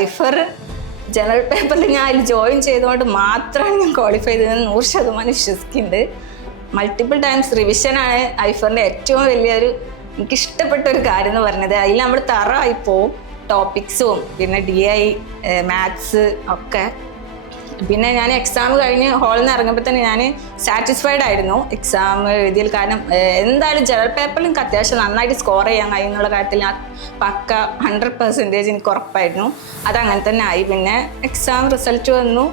ഐഫർ general പേപ്പറിൽ ഞാൻ അതിൽ ജോയിൻ ചെയ്തുകൊണ്ട് മാത്രമാണ് ഞാൻ ക്വാളിഫൈ ചെയ്തതെന്ന് 100% വിശ്വസിക്കുന്നുണ്ട്. മൾട്ടിപ്പിൾ ടൈംസ് റിവിഷനാണ് ഐഫറിൻ്റെ ഏറ്റവും വലിയൊരു എനിക്കിഷ്ടപ്പെട്ട ഒരു കാര്യം എന്ന് പറഞ്ഞത്. അതിൽ നമ്മൾ തറവായിപ്പോവും ടോപ്പിക്സും പിന്നെ DI മാത്സ് ഒക്കെ. പിന്നെ ഞാൻ എക്സാം കഴിഞ്ഞ് ഹാളിൽ നിന്ന് ഇറങ്ങുമ്പോൾ തന്നെ ഞാൻ സാറ്റിസ്ഫൈഡ് ആയിരുന്നു എക്സാം എഴുതിയിൽ. കാരണം എന്തായാലും ജനറൽ പേപ്പറിൽ എനിക്ക് അത്യാവശ്യം നന്നായിട്ട് സ്കോർ ചെയ്യാൻ കഴിയും എന്നുള്ള കാര്യത്തിൽ ഞാൻ പക്ക 100% എനിക്ക് ഉറപ്പായിരുന്നു. അതങ്ങനെ തന്നെ ആയി. പിന്നെ എക്സാം റിസൾട്ട് വന്നു,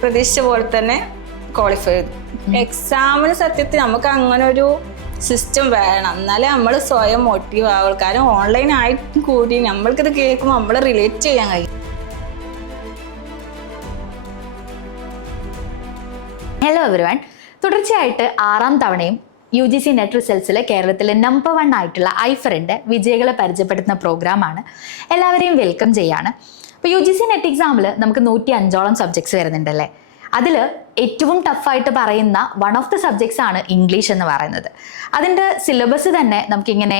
പ്രതീക്ഷിച്ച പോലെ തന്നെ ക്വാളിഫൈ ചെയ്തു. എക്സാമിന് സത്യത്തിൽ നമുക്ക് അങ്ങനെ ഒരു സിസ്റ്റം വേണം, എന്നാലേ നമ്മൾ സ്വയം മോട്ടീവ് ആവുള്ളൂ. കാരണം ഓൺലൈൻ ആയിട്ടും കൂടി നമ്മൾക്കിത് കേൾക്കുമ്പോൾ നമ്മളെ റിലേറ്റ് ചെയ്യാൻ കഴിയും. ഹലോ എവരിവൺ, തുടർച്ചയായിട്ട് 6ാം തവണയും UGC നെറ്റ് റിസൾട്ട്സിൽ കേരളത്തിലെ നമ്പർ 1 ആയിട്ടുള്ള ഐഫറിൻ്റെ വിജയികളെ പരിചയപ്പെടുത്തുന്ന പ്രോഗ്രാമാണ്. എല്ലാവരെയും വെൽക്കം ചെയ്യാണ്. അപ്പോൾ UGC നെറ്റ് എക്സാമിൽ നമുക്ക് 105ഓളം സബ്ജക്ട്സ് വരുന്നുണ്ടല്ലേ. അതിൽ ഏറ്റവും ടഫായിട്ട് പറയുന്ന വൺ ഓഫ് ദി സബ്ജക്ട്സ് ആണ് ഇംഗ്ലീഷ് എന്ന് പറയുന്നത്. അതിൻ്റെ സിലബസ് തന്നെ നമുക്കിങ്ങനെ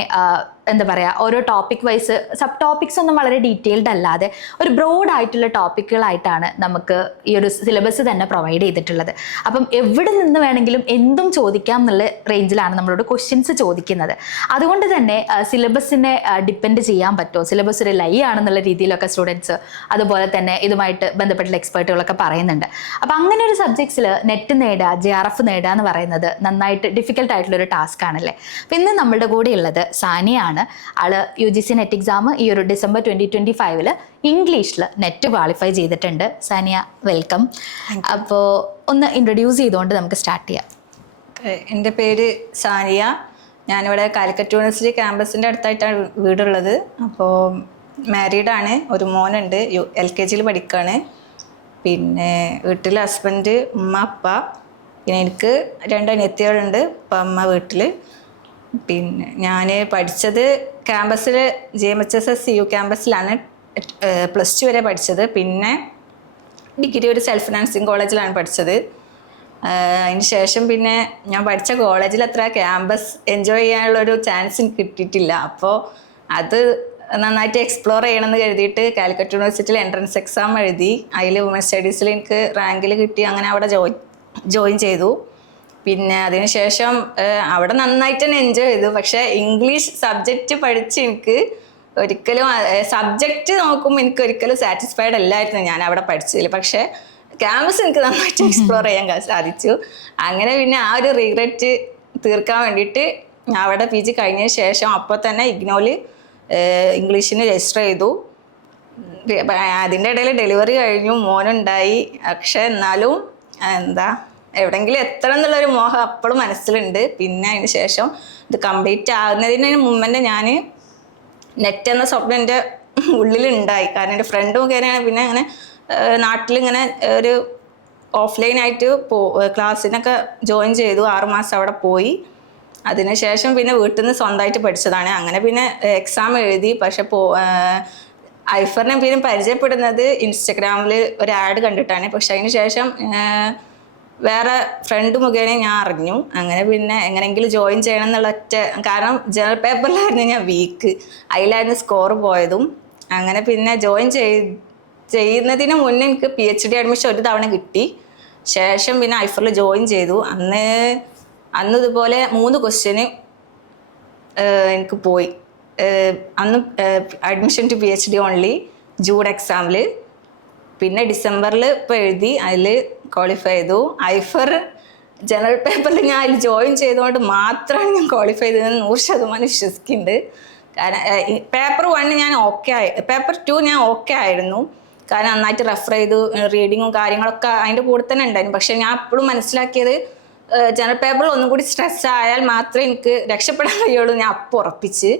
എന്താ പറയുക, ഓരോ ടോപ്പിക് വൈസ് സബ് ടോപ്പിക്സ് ഒന്നും വളരെ ഡീറ്റെയിൽഡ് അല്ലാതെ ഒരു ബ്രോഡ് ആയിട്ടുള്ള ടോപ്പിക്കുകളായിട്ടാണ് നമുക്ക് ഈ ഒരു സിലബസ് തന്നെ പ്രൊവൈഡ് ചെയ്തിട്ടുള്ളത്. അപ്പം എവിടെ നിന്ന് വേണമെങ്കിലും എന്തും ചോദിക്കാം എന്നുള്ള റേഞ്ചിലാണ് നമ്മളോട് ക്വസ്റ്റ്യൻസ് ചോദിക്കുന്നത്. അതുകൊണ്ട് തന്നെ സിലബസിനെ ഡിപ്പെൻഡ് ചെയ്യാൻ പറ്റുമോ, സിലബസ് ഒരു ലൈ ആണെന്നുള്ള രീതിയിലൊക്കെ സ്റ്റുഡൻസ് അതുപോലെ തന്നെ ഇതുമായിട്ട് ബന്ധപ്പെട്ടുള്ള എക്സ്പേർട്ടുകളൊക്കെ പറയുന്നുണ്ട്. അപ്പം അങ്ങനെ ഒരു സബ്ജക്ട്സിൽ നെറ്റ് നേടുക, JRF നേടുക എന്ന് പറയുന്നത് നന്നായിട്ട് ഡിഫിക്കൽട്ട് ആയിട്ടുള്ളൊരു ടാസ്ക് ആണല്ലേ. അപ്പം ഇന്ന് നമ്മളുടെ കൂടെ ഉള്ളത് സാനിയാണ്. ആള് UGC നെറ്റ് എക്സാം ഈ ഒരു ഡിസംബർ 2025 ഇംഗ്ലീഷിൽ നെറ്റ് ക്വാളിഫൈ ചെയ്തിട്ടുണ്ട്. സാനിയ, വെൽക്കം. അപ്പോൾ ഒന്ന് ഇൻട്രൊഡ്യൂസ് ചെയ്തുകൊണ്ട് നമുക്ക് സ്റ്റാർട്ട് ചെയ്യാം. എൻ്റെ പേര് സാനിയ. ഞാനിവിടെ കാലിക്കറ്റ് യൂണിവേഴ്സിറ്റി ക്യാമ്പസിൻ്റെ അടുത്തായിട്ടാണ് വീടുള്ളത്. അപ്പോൾ മാരീഡാണ്, ഒരു മോനുണ്ട്, LKG പഠിക്കുകയാണ്. പിന്നെ വീട്ടിൽ ഹസ്ബൻഡ്, ഉമ്മ, അപ്പ. പിന്നെ എനിക്ക് 2 അനിയത്തികളുണ്ട്, അപ്പം അമ്മ വീട്ടിൽ. പിന്നെ ഞാൻ പഠിച്ചത് ക്യാമ്പസിൽ JMHSS CU ക്യാമ്പസിലാണ് +2 വരെ പഠിച്ചത്. പിന്നെ ഡിഗ്രി ഒരു സെൽഫ് ഫിനാൻസിങ് കോളേജിലാണ് പഠിച്ചത്. അതിന് ശേഷം പിന്നെ ഞാൻ പഠിച്ച കോളേജിൽ അത്ര ക്യാമ്പസ് എൻജോയ് ചെയ്യാനുള്ളൊരു ചാൻസ് എനിക്ക് കിട്ടിയിട്ടില്ല. അപ്പോൾ അത് നന്നായിട്ട് എക്സ്പ്ലോർ ചെയ്യണമെന്ന് കരുതിയിട്ട് കാലിക്കറ്റ് യൂണിവേഴ്സിറ്റിയിൽ എൻട്രൻസ് എക്സാം എഴുതി. അതിൽ വുമൻ സ്റ്റഡീസിൽ എനിക്ക് റാങ്കിൽ കിട്ടി. അങ്ങനെ അവിടെ ജോയിൻ ചെയ്തു. പിന്നെ അതിനുശേഷം അവിടെ നന്നായിട്ട് തന്നെ എൻജോയ് ചെയ്തു. പക്ഷേ ഇംഗ്ലീഷ് സബ്ജക്റ്റ് പഠിച്ച് എനിക്ക് ഒരിക്കലും സബ്ജക്റ്റ് നോക്കുമ്പോൾ എനിക്ക് ഒരിക്കലും സാറ്റിസ്ഫൈഡ് അല്ലായിരുന്നു ഞാൻ അവിടെ പഠിച്ചതിൽ. പക്ഷേ ക്യാമ്പസ് എനിക്ക് നന്നായിട്ട് എക്സ്പ്ലോർ ചെയ്യാൻ സാധിച്ചു. അങ്ങനെ പിന്നെ ആ ഒരു റിഗ്രറ്റ് തീർക്കാൻ വേണ്ടിയിട്ട് അവിടെ PG കഴിഞ്ഞതിന് ശേഷം അപ്പോൾ തന്നെ ഇഗ്നോയിൽ ഇംഗ്ലീഷിന് രജിസ്റ്റർ ചെയ്തു. അതിൻ്റെ ഇടയിൽ ഡെലിവറി കഴിഞ്ഞു, മോനുണ്ടായി. പക്ഷെ എന്നാലും എന്താ എവിടെയെങ്കിലും എത്തണം എന്നുള്ളൊരു മോഹം അപ്പോഴും മനസ്സിലുണ്ട്. പിന്നെ അതിന് ശേഷം ഇത് കംപ്ലീറ്റ് ആകുന്നതിന് മുമ്പ് ഞാൻ നെറ്റ് എന്ന സ്വപ്നം എൻ്റെ ഉള്ളിലുണ്ടായി. കാരണം എൻ്റെ ഫ്രണ്ട് മുഖേനയാണ് പിന്നെ അങ്ങനെ നാട്ടിലിങ്ങനെ ഒരു ഓഫ്ലൈനായിട്ട് ക്ലാസ്സിനൊക്കെ ജോയിൻ ചെയ്തു. 6 മാസം അവിടെ പോയി. അതിനുശേഷം പിന്നെ വീട്ടിൽ നിന്ന് സ്വന്തമായിട്ട് പഠിച്ചതാണ്. അങ്ങനെ പിന്നെ എക്സാം എഴുതി. പക്ഷെ ഐഫറിനെ പിന്നെ പരിചയപ്പെടുന്നത് ഇൻസ്റ്റഗ്രാമിൽ ഒരു ആഡ് കണ്ടിട്ടാണ്. പക്ഷെ അതിന് ശേഷം വേറെ ഫ്രണ്ട് മുഖേന ഞാൻ അറിഞ്ഞു. അങ്ങനെ പിന്നെ എങ്ങനെയെങ്കിലും ജോയിൻ ചെയ്യണം എന്നുള്ള കാരണം ജനറൽ പേപ്പറിലായിരുന്നു ഞാൻ വീക്ക്, അതിലായിരുന്നു സ്കോർ പോയതും. അങ്ങനെ പിന്നെ ജോയിൻ ചെയ്യുന്നതിന് മുന്നേ എനിക്ക് PhD അഡ്മിഷൻ ഒരു തവണ കിട്ടി. ശേഷം പിന്നെ ഐഫറിൽ ജോയിൻ ചെയ്തു. അന്ന് ഇതുപോലെ 3 ക്വസ്റ്റ്യന് എനിക്ക് പോയി. അന്ന് admission to PhD only June എക്സാമിൽ. പിന്നെ ഡിസംബറിൽ ഇപ്പോൾ എഴുതി, അതിൽ ക്വാളിഫൈ ചെയ്തു. ഐഫർ ജനറൽ പേപ്പറിൽ ഞാൻ അതിൽ ജോയിൻ ചെയ്തുകൊണ്ട് മാത്രമാണ് ഞാൻ ക്വാളിഫൈ ചെയ്തതെന്ന് 100% വിശ്വസിക്കുന്നുണ്ട്. കാരണം പേപ്പർ 1 ഞാൻ ഓക്കെ ആയി, പേപ്പർ 2 ഞാൻ ഓക്കെ ആയിരുന്നു. കാരണം നന്നായിട്ട് റെഫർ ചെയ്തു, റീഡിങ്ങും കാര്യങ്ങളൊക്കെ അതിൻ്റെ കൂടെ തന്നെ ഉണ്ടായിരുന്നു. പക്ഷേ ഞാൻ എപ്പോഴും മനസ്സിലാക്കിയത് ജനറൽ പേപ്പറിൽ ഒന്നും കൂടി സ്ട്രെസ് ആയാൽ മാത്രമേ എനിക്ക് രക്ഷപ്പെടാൻ കഴിയുള്ളൂ. ഞാൻ അപ്പോൾ ഉറപ്പിച്ച്.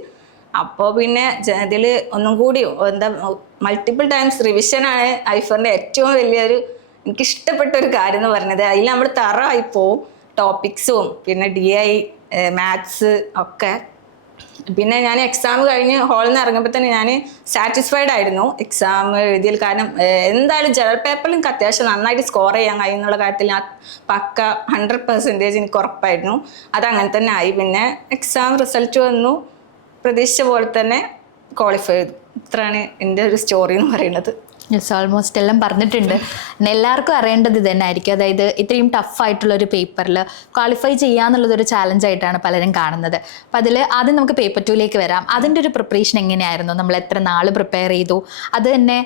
അപ്പോൾ പിന്നെ ഇതിൽ ഒന്നും കൂടി എന്താ മൾട്ടിപ്പിൾ ടൈംസ് റിവിഷനാണ് ഐഫറിൻ്റെ ഏറ്റവും വലിയൊരു എനിക്കിഷ്ടപ്പെട്ട ഒരു കാര്യം എന്ന് പറഞ്ഞത്. അതിൽ നമ്മൾ തറവായിപ്പോവും ടോപ്പിക്സും പിന്നെ DI മാത്സ് ഒക്കെ. പിന്നെ ഞാൻ എക്സാം കഴിഞ്ഞ് ഹാളിൽ നിന്ന് ഇറങ്ങുമ്പോൾ തന്നെ ഞാൻ സാറ്റിസ്ഫൈഡ് ആയിരുന്നു എക്സാം എഴുതിയിൽ. കാരണം എന്തായാലും ജനറൽ പേപ്പറിൽ എനിക്ക് അത്യാവശ്യം നന്നായിട്ട് സ്കോർ ചെയ്യാൻ കഴിയും എന്നുള്ള കാര്യത്തിൽ ഞാൻ പക്ക 100% എനിക്ക് ഉറപ്പായിരുന്നു. അതങ്ങനെ തന്നെ ആയി. പിന്നെ എക്സാം റിസൾട്ട് വന്നു, പ്രതീക്ഷിച്ച പോലെ തന്നെ ക്വാളിഫൈ ചെയ്തു. ഇത്രയാണ് എൻ്റെ ഒരു സ്റ്റോറി എന്ന് പറയുന്നത്. യെസ്, ഓൾമോസ്റ്റ് എല്ലാം പറഞ്ഞിട്ടുണ്ട്. പിന്നെ എല്ലാവർക്കും അറിയേണ്ടത് ഇത് തന്നെ ആയിരിക്കും. അതായത് ഇത്രയും ടഫായിട്ടുള്ള ഒരു പേപ്പറിൽ ക്വാളിഫൈ ചെയ്യാന്നുള്ളതൊരു ചാലഞ്ചായിട്ടാണ് പലരും കാണുന്നത്. അപ്പം അതിൽ ആദ്യം നമുക്ക് പേപ്പർ 2ലേക്ക് വരാം. അതിൻ്റെ ഒരു പ്രിപ്പറേഷൻ എങ്ങനെയായിരുന്നു? നമ്മൾ എത്ര നാൾ പ്രിപ്പയർ ചെയ്തു? അത് തന്നെ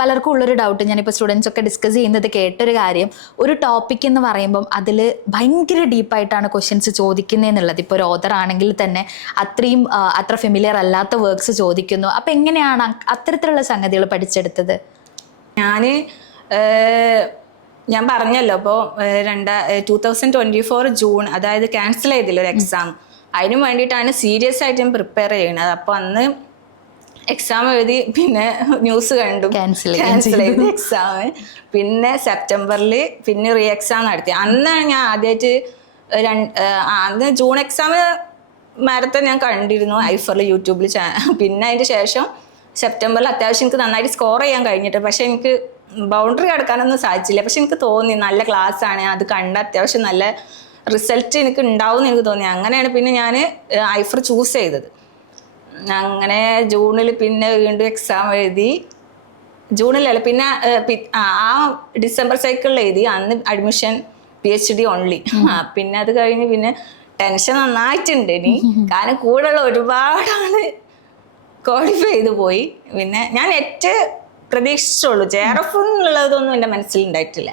പലർക്കും ഉള്ളൊരു ഡൗട്ട്, ഞാനിപ്പോൾ സ്റ്റുഡൻസ് ഒക്കെ ഡിസ്കസ് ചെയ്യുന്നത് കേട്ടൊരു കാര്യം, ഒരു ടോപ്പിക് എന്ന് പറയുമ്പം അതിൽ ഭയങ്കര ഡീപ്പായിട്ടാണ് ക്വസ്റ്റ്യൻസ് ചോദിക്കുന്നതെന്നുള്ളത്. ഇപ്പോൾ ഒരു ഓതർ ആണെങ്കിൽ തന്നെ അത്ര ഫെമിലിയർ അല്ലാത്ത വർക്ക്സ് ചോദിക്കുന്നു. അപ്പം എങ്ങനെയാണ് അത്തരത്തിലുള്ള സംഗതികൾ പഠിച്ചെടുത്തത്? ഞാൻ പറഞ്ഞല്ലോ, അപ്പോൾ 2024 ജൂൺ, അതായത് ക്യാൻസൽ ചെയ്തില്ല ഒരു എക്സാം, അതിന് വേണ്ടിയിട്ടാണ് സീരിയസ് ആയിട്ട് ഞാൻ പ്രിപ്പയർ ചെയ്യുന്നത്. അപ്പോൾ അന്ന് എക്സാം എഴുതി, പിന്നെ ന്യൂസ് കണ്ടു ക്യാൻസൽ ചെയ്തു എക്സാം. പിന്നെ സെപ്റ്റംബറിൽ പിന്നെ റീ എക്സാം നടത്തി. അന്നാണ് ഞാൻ ആദ്യമായിട്ട് അന്ന് ജൂൺ എക്സാം മാരത്തൺ ഞാൻ കണ്ടിരുന്നു ഐഫറിൽ, യൂട്യൂബിൽ. പിന്നെ അതിൻ്റെ ശേഷം സെപ്റ്റംബറിൽ അത്യാവശ്യം എനിക്ക് നന്നായിട്ട് സ്കോർ ചെയ്യാൻ കഴിഞ്ഞിട്ട്, പക്ഷെ എനിക്ക് ബൗണ്ടറി കടക്കാനൊന്നും സാധിച്ചില്ല. പക്ഷെ എനിക്ക് തോന്നി നല്ല ക്ലാസ് ആണ്, അത് കണ്ട അത്യാവശ്യം നല്ല റിസൾട്ട് എനിക്ക് ഉണ്ടാവും എന്ന് എനിക്ക് തോന്നി. അങ്ങനെയാണ് പിന്നെ ഞാൻ ഐഫർ ചൂസ് ചെയ്തത്. അങ്ങനെ ജൂണിൽ പിന്നെ വീണ്ടും എക്സാം എഴുതി. ജൂണിലല്ല, പിന്നെ ആ ഡിസംബർ സൈക്കിളിൽ എഴുതി. അന്ന് അഡ്മിഷൻ PhD ഓൺലി. പിന്നെ അത് കഴിഞ്ഞ് പിന്നെ ടെൻഷൻ നന്നായിട്ടുണ്ട് ഇനി, കാരണം കൂടെയുള്ള ഒരുപാട് ആള് ക്വാളിഫൈ ചെയ്ത് പോയി. പിന്നെ ഞാൻ പ്രതീക്ഷിച്ചുള്ളൂ, JRF എന്നുള്ളതൊന്നും എൻ്റെ മനസ്സിലുണ്ടായിട്ടില്ല.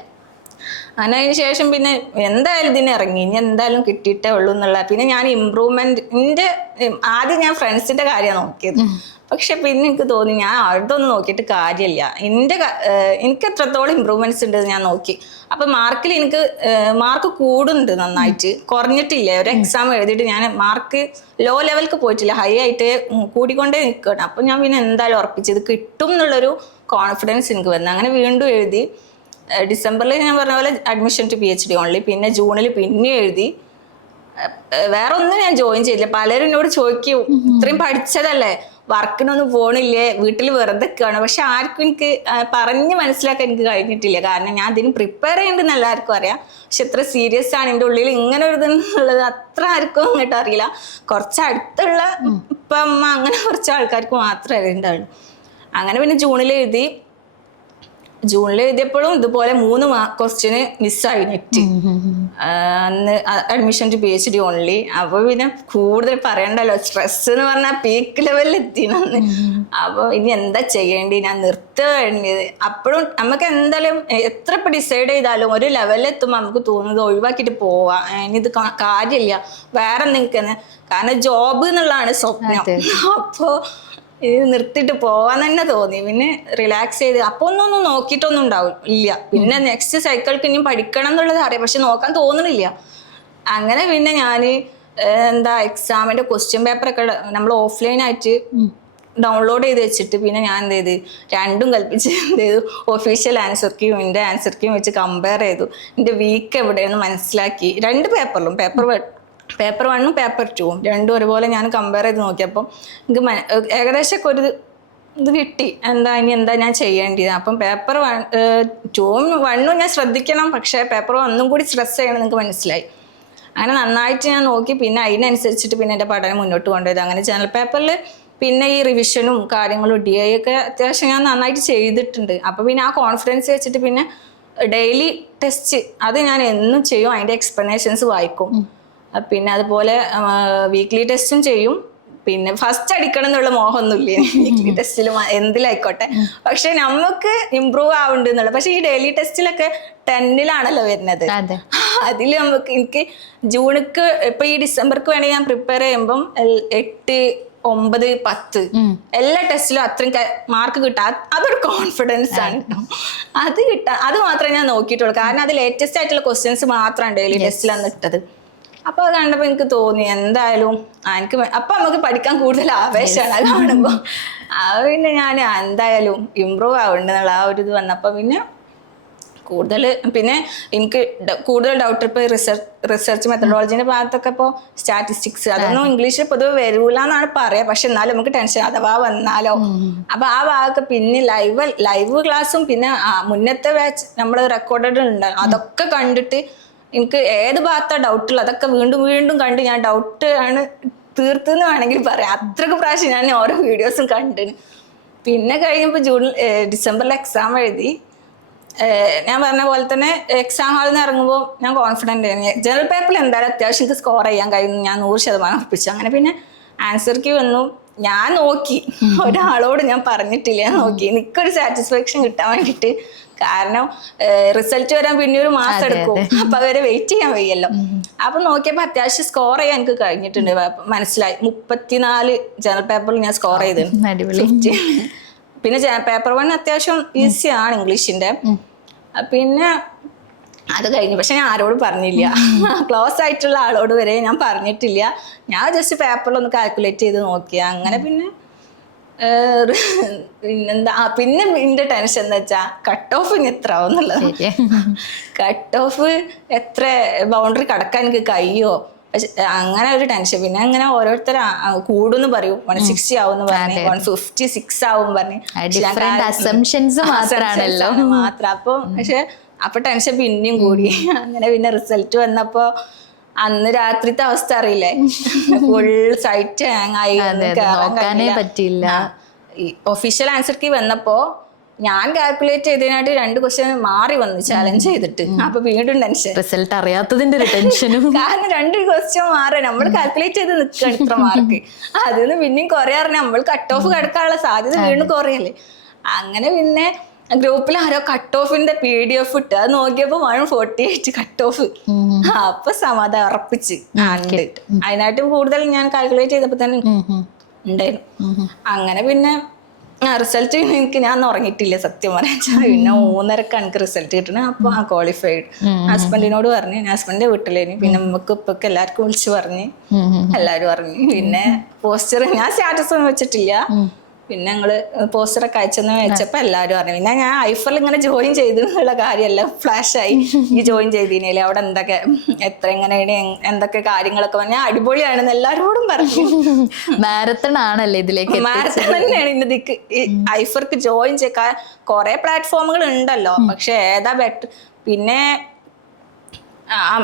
അങ്ങനെ അതിന് ശേഷം പിന്നെ എന്തായാലും ഇതിന് ഇറങ്ങി, ഇനി എന്തായാലും കിട്ടിയിട്ടേ ഉള്ളൂ എന്നുള്ള. പിന്നെ ഞാൻ ഇമ്പ്രൂവ്മെൻറ്റിൻ്റെ ആദ്യം ഞാൻ ഫ്രണ്ട്സിൻ്റെ കാര്യമാണ് നോക്കിയത്. പക്ഷെ പിന്നെ എനിക്ക് തോന്നി ഞാൻ അതൊന്നും നോക്കിയിട്ട് കാര്യമില്ല, എനിക്ക് എത്രത്തോളം ഇമ്പ്രൂവ്മെൻറ്റ്സ് ഉണ്ട് ഞാൻ നോക്കി. അപ്പം മാർക്ക് കൂടുന്നുണ്ട്, നന്നായിട്ട് കുറഞ്ഞിട്ടില്ല. ഒരു എക്സാം എഴുതിയിട്ട് ഞാൻ മാർക്ക് ലോ ലെവലിലേക്ക് പോയിട്ടില്ല, ഹൈ ആയിട്ട് കൂടിക്കൊണ്ടേ നിൽക്കുകയാണ്. അപ്പം ഞാൻ പിന്നെ എന്തായാലും ഉറപ്പിച്ചത് കിട്ടും എന്നുള്ളൊരു കോൺഫിഡൻസ് എനിക്ക് വന്നു. അങ്ങനെ വീണ്ടും എഴുതി. ഡിസംബറിൽ ഞാൻ പറഞ്ഞ പോലെ അഡ്മിഷൻ ടു PhD ഓൺലി. പിന്നെ ജൂണിൽ പിന്നെ എഴുതി. വേറെ ഒന്നും ഞാൻ ജോയിൻ ചെയ്തില്ല. പലരും എന്നോട് ചോദിക്കും, ഇത്രയും പഠിച്ചതല്ലേ, വർക്കിനൊന്നും പോണില്ലേ, വീട്ടിൽ വെറുതെ നിൽക്കുകയാണ്. പക്ഷെ ആർക്കും എനിക്ക് പറഞ്ഞ് മനസ്സിലാക്കാൻ എനിക്ക് കഴിഞ്ഞിട്ടില്ല. കാരണം ഞാൻ ഇതിന് പ്രിപ്പയർ ചെയ്യേണ്ടെന്ന് എല്ലാവർക്കും അറിയാം. പക്ഷെ ഇത്ര സീരിയസ് ആണ് എൻ്റെ ഉള്ളിൽ ഇങ്ങനെ ഒരു ഇതെന്നുള്ളത് അത്ര ആർക്കും അങ്ങോട്ട് അറിയില്ല. കുറച്ച് അടുത്തുള്ള ഇപ്പം അമ്മ അങ്ങനെ കുറച്ച് ആൾക്കാർക്ക് മാത്രമേ അറിയണ്ടാവുള്ളൂ. അങ്ങനെ പിന്നെ ജൂണിൽ എഴുതിയപ്പോഴും ഇതുപോലെ 3 ക്വസ്റ്റ്യന് മിസ്സായി നെറ്റ്. അന്ന് അഡ്മിഷൻ ടു PhD ഓൺലി. അപ്പോൾ പിന്നെ കൂടുതൽ പറയണ്ടല്ലോ, സ്ട്രെസ് എന്ന് പറഞ്ഞാൽ പീക്ക് ലെവലിൽ എത്തിയെന്ന്. അപ്പോൾ ഇനി എന്താ ചെയ്യേണ്ടി, ഞാൻ നിർത്തുക വേണ്ടിയത്. അപ്പോഴും നമുക്ക് എന്തായാലും എത്ര ഇപ്പം ഡിസൈഡ് ചെയ്താലും ഒരു ലെവലിൽ എത്തുമ്പോൾ നമുക്ക് തോന്നുന്നത് ഒഴിവാക്കിയിട്ട് പോവാം, ഇനിയിത് കാര്യമില്ല, വേറെ എന്തെങ്കിലും. കാരണം ജോബ് എന്നുള്ളതാണ് സ്വപ്നം. അപ്പോൾ ഇത് നിർത്തിയിട്ട് പോവാൻ തന്നെ തോന്നി. പിന്നെ റിലാക്സ് ചെയ്ത് അപ്പോൾ ഒന്നും നോക്കിയിട്ടൊന്നും ഇല്ല. പിന്നെ നെക്സ്റ്റ് സൈക്കിൾക്ക് ഇനിയും പഠിക്കണം എന്നുള്ളത് അറിയാം, പക്ഷെ നോക്കാൻ തോന്നണില്ല. അങ്ങനെ പിന്നെ ഞാൻ എക്സാമിൻ്റെ ക്വസ്റ്റ്യൻ പേപ്പറൊക്കെ നമ്മൾ ഓഫ്ലൈനായിട്ട് ഡൗൺലോഡ് ചെയ്ത് വെച്ചിട്ട് പിന്നെ ഞാൻ എന്ത് ചെയ്ത് രണ്ടും കൽപ്പിച്ച് എന്ത് ചെയ്തു, ഒഫീഷ്യൽ ആൻസർ കീയും എൻ്റെ ആൻസർ കീയും വെച്ച് കമ്പയർ ചെയ്തു. എൻ്റെ വീക്ക് എവിടെയെന്ന് മനസ്സിലാക്കി. 2 പേപ്പറിലും പേപ്പർ 1ഉം പേപ്പർ 2ഉം രണ്ടും ഒരുപോലെ ഞാൻ കമ്പയർ ചെയ്ത് നോക്കിയപ്പം എനിക്ക് ഏകദേശമൊക്കെ ഒരു ഇത് കിട്ടി, ഇനി എന്താ ഞാൻ ചെയ്യേണ്ടത്. അപ്പം പേപ്പർ 2ഉം 1ഉം ഞാൻ ശ്രദ്ധിക്കണം, പക്ഷേ പേപ്പർ 1ഉം കൂടി സ്ട്രെസ് ചെയ്യണം എനിക്ക് മനസ്സിലായി. അങ്ങനെ നന്നായിട്ട് ഞാൻ നോക്കി. പിന്നെ അതിനനുസരിച്ചിട്ട് പിന്നെ എൻ്റെ പഠനം മുന്നോട്ട് കൊണ്ടുപോയത്. അങ്ങനെ ജനറൽ പേപ്പറിൽ പിന്നെ ഈ റിവിഷനും കാര്യങ്ങളും DI ഒക്കെ അത്യാവശ്യം ഞാൻ നന്നായിട്ട് ചെയ്തിട്ടുണ്ട്. അപ്പോൾ പിന്നെ ആ കോൺഫിഡൻസ് വെച്ചിട്ട് പിന്നെ ഡെയിലി ടെസ്റ്റ് അത് ഞാൻ എന്നും ചെയ്യും, അതിൻ്റെ എക്സ്പ്ലനേഷൻസ് വായിക്കും. പിന്നെ അതുപോലെ വീക്ക്ലി ടെസ്റ്റും ചെയ്യും. പിന്നെ ഫസ്റ്റ് അടിക്കണം എന്നുള്ള മോഹമൊന്നുമില്ല വീക്ക്ലി ടെസ്റ്റിലും എന്തിലായിക്കോട്ടെ. പക്ഷെ നമുക്ക് ഇമ്പ്രൂവ് ആവുന്നുണ്ട് എന്നുള്ളത്. പക്ഷെ ഈ ഡെയിലി ടെസ്റ്റിലൊക്കെ 10ലാണല്ലോ വരുന്നത്. അതിൽ എനിക്ക് ജൂണിക്ക് ഇപ്പൊ ഈ ഡിസംബർക്ക് വേണ്ടി ഞാൻ പ്രിപ്പയർ ചെയ്യുമ്പം 8, 9, 10 എല്ലാ ടെസ്റ്റിലും അത്രയും മാർക്ക് കിട്ടാൻ അതൊരു കോൺഫിഡൻസ് ആണ്. അത് മാത്രമേ ഞാൻ നോക്കിയിട്ടുള്ളൂ. കാരണം അത് ലേറ്റസ്റ്റ് ആയിട്ടുള്ള ക്വസ്റ്റ്യൻസ് മാത്രമാണ് ഡെയിലി ടെസ്റ്റിൽ അന്ന് ഇട്ടത്. അപ്പോൾ അത് കണ്ടപ്പോൾ എനിക്ക് തോന്നി എന്തായാലും അപ്പം നമുക്ക് പഠിക്കാൻ കൂടുതൽ ആവേശമാണ് അത് കാണുമ്പോൾ. പിന്നെ ഞാൻ എന്തായാലും ഇമ്പ്രൂവ് ആവുന്നുണ്ടെന്നുള്ള ആ ഒരു ഇത് വന്നപ്പോൾ പിന്നെ എനിക്ക് കൂടുതൽ ഡൗട്ട് ഇപ്പോൾ റിസർച്ച് മെത്തഡോളജിൻ്റെ ഭാഗത്തൊക്കെ ഇപ്പോൾ സ്റ്റാറ്റിസ്റ്റിക്സ് അതൊന്നും ഇംഗ്ലീഷിൽ പൊതുവെ വരൂല എന്നാണ് പറയുക. പക്ഷെ എന്നാലും നമുക്ക് ടെൻഷൻ അഥവാ വന്നാലോ. അപ്പോൾ ആ ഭാഗമൊക്കെ പിന്നെ ലൈവ് ക്ലാസ്സും പിന്നെ മുന്നത്തെ ബാച്ച് നമ്മൾ റെക്കോർഡഡ് ഉണ്ട് അതൊക്കെ കണ്ടിട്ട് എനിക്ക് ഏത് ഭാഗത്താണ് ഡൗട്ടുള്ളത് അതൊക്കെ വീണ്ടും കണ്ട് ഞാൻ ഡൗട്ട് ആണ് തീർത്തെന്ന് വേണമെങ്കിൽ പറയാം. അത്രയ്ക്ക് പ്രാവശ്യം ഞാൻ ഓരോ വീഡിയോസും കണ്ടിന്. പിന്നെ കഴിഞ്ഞപ്പോൾ ഡിസംബറിൽ എക്സാം എഴുതി. ഞാൻ പറഞ്ഞ പോലെ തന്നെ എക്സാം ഹാളിൽ നിന്ന് ഇറങ്ങുമ്പോൾ ഞാൻ കോൺഫിഡൻ്റ് ആയിരുന്നു. ജനറൽ പേപ്പറിൽ എന്തായാലും അത്യാവശ്യം എനിക്ക് സ്കോർ ചെയ്യാൻ കഴിയുന്നു ഞാൻ 100% ഉറപ്പിച്ചു. അങ്ങനെ പിന്നെ ആൻസർ കീ വന്നു. ഞാൻ നോക്കി, ഒരാളോട് ഞാൻ പറഞ്ഞിട്ടില്ല, ഞാൻ നോക്കി എനിക്കൊരു സാറ്റിസ്ഫാക്ഷൻ കിട്ടാൻ വേണ്ടിയിട്ട്. കാരണം റിസൾട്ട് വരാൻ പിന്നെ ഒരു മാസം എടുക്കും, അപ്പൊ അവരെ വെയിറ്റ് ചെയ്യാൻ വയ്യല്ലോ. അപ്പൊ നോക്കിയപ്പോ അത്യാവശ്യം സ്കോർ ചെയ്യാൻ എനിക്ക് കഴിഞ്ഞിട്ടുണ്ട്. മനസ്സിലായി 34 ജനറൽ പേപ്പറിൽ ഞാൻ സ്കോർ ചെയ്തിട്ടുണ്ട്. പിന്നെ പേപ്പർ 1 അത്യാവശ്യം ഈസിയാണ് ഇംഗ്ലീഷിന്റെ. പിന്നെ അത് കഴിഞ്ഞു. പക്ഷെ ഞാൻ ആരോടും പറഞ്ഞില്ല, ക്ലോസ് ആയിട്ടുള്ള ആളോട് വരെ ഞാൻ പറഞ്ഞിട്ടില്ല. ഞാൻ ജസ്റ്റ് പേപ്പറിലൊന്ന് കാൽക്കുലേറ്റ് ചെയ്ത് നോക്കിയ. അങ്ങനെ പിന്നെ പിന്നെന്താ, പിന്നെ എൻ്റെ ടെൻഷൻ എന്താ വെച്ചാൽ കട്ട് ഓഫ് ഇനി എത്ര ആവും എന്നുള്ളത്. കട്ട് ഓഫ് എത്ര ബൗണ്ടറി കടക്കാൻ എനിക്ക് കഴിയോ, പക്ഷെ അങ്ങനെ ഒരു ടെൻഷൻ. പിന്നെ അങ്ങനെ ഓരോരുത്തർ കൂടുന്ന് പറയും, 160 ആവും പറഞ്ഞു, 156 ആവും പറഞ്ഞു മാത്രം. അപ്പൊ ടെൻഷൻ പിന്നെയും കൂടി. അങ്ങനെ പിന്നെ റിസൾട്ട് വന്നപ്പോ അന്ന് രാത്രിത്തെ അവസ്ഥ അറിയില്ലേ, ഫുൾ സൈറ്റ് ഹാങ് ആയി, പറ്റില്ല. ഒഫീഷ്യൽ ആൻസർ കീ വന്നപ്പോ ഞാൻ കാൽക്കുലേറ്റ് ചെയ്തതിനായിട്ട് 2 ക്വസ്റ്റ്യൻ മാറി വന്നു ചാലഞ്ച് ചെയ്തിട്ട്. അപ്പൊ വീണ്ടും ടെൻഷൻ, റിസൾട്ട് അറിയാത്തതിന്റെ ഒരു ടെൻഷനും. കാരണം 2 ക്വസ്റ്റ്യൻ മാറി നമ്മൾ കാൽക്കുലേറ്റ് ചെയ്ത് നിൽക്കണം ഇത്ര മാർക്ക്, അതിന് പിന്നെയും കുറയാറിന് നമ്മൾ കട്ട് ഓഫ് കിടക്കാനുള്ള സാധ്യത വീണ്ടും കുറയല്ലേ. അങ്ങനെ പിന്നെ ഗ്രൂപ്പിൽ ആരോ കട്ട് ഓഫിന്റെ PDF ഇട്ട്, അത് നോക്കിയപ്പോ 148 കട്ട് ഓഫ്. അപ്പൊ സമാധാനം ഉറപ്പിച്ച് അതിനായിട്ടും കൂടുതൽ ഞാൻ കാൽക്കുലേറ്റ് ചെയ്തപ്പോ തന്നെ ഉണ്ടായിരുന്നു. അങ്ങനെ പിന്നെ റിസൾട്ട് ഞാൻ ഉറങ്ങിയിട്ടില്ല സത്യം പറയാൻ. പിന്നെ 3:30 എനിക്ക് റിസൾട്ട് കിട്ടണേ. അപ്പൊ ക്വാളിഫൈഡ്. ഹസ്ബൻഡിനോട് പറഞ്ഞു, ഹസ്ബൻഡിന്റെ വീട്ടിലേനി. പിന്നെ നമുക്ക് ഇപ്പൊക്കെ എല്ലാവർക്കും വിളിച്ചു പറഞ്ഞ് എല്ലാരും പറഞ്ഞു. പിന്നെ പോസ്റ്റർ ഞാൻ സ്റ്റാറ്റസ് ഒന്നും വെച്ചിട്ടില്ല. പിന്നെ ഞങ്ങള് പോസ്റ്ററൊക്കെ അയച്ചെന്ന് വെച്ചപ്പോ എല്ലാവരും അറിഞ്ഞു. പിന്നെ ഞാൻ ഐഫറിൽ ഇങ്ങനെ ജോയിൻ ചെയ്തു എന്നുള്ള കാര്യമല്ല ഫ്ലാഷായി. ഈ ജോയിൻ ചെയ്തില്ലേ അവിടെ എന്തൊക്കെ എത്ര എങ്ങനെയാണ് എന്തൊക്കെ കാര്യങ്ങളൊക്കെ പറഞ്ഞാൽ അടിപൊളിയാണെന്ന് എല്ലാവരോടും പറഞ്ഞു. മാരത്തൺ ആണല്ലേ ഇതിലേക്ക്, മാരത്തൺ തന്നെയാണ് ഇന്നതിക്ക്. ഐഫർക്ക് ജോയിൻ ചെയ്യാൻ കുറെ പ്ലാറ്റ്ഫോമുകൾ ഉണ്ടല്ലോ, പക്ഷെ ഏതാ ബെറ്റർ? പിന്നെ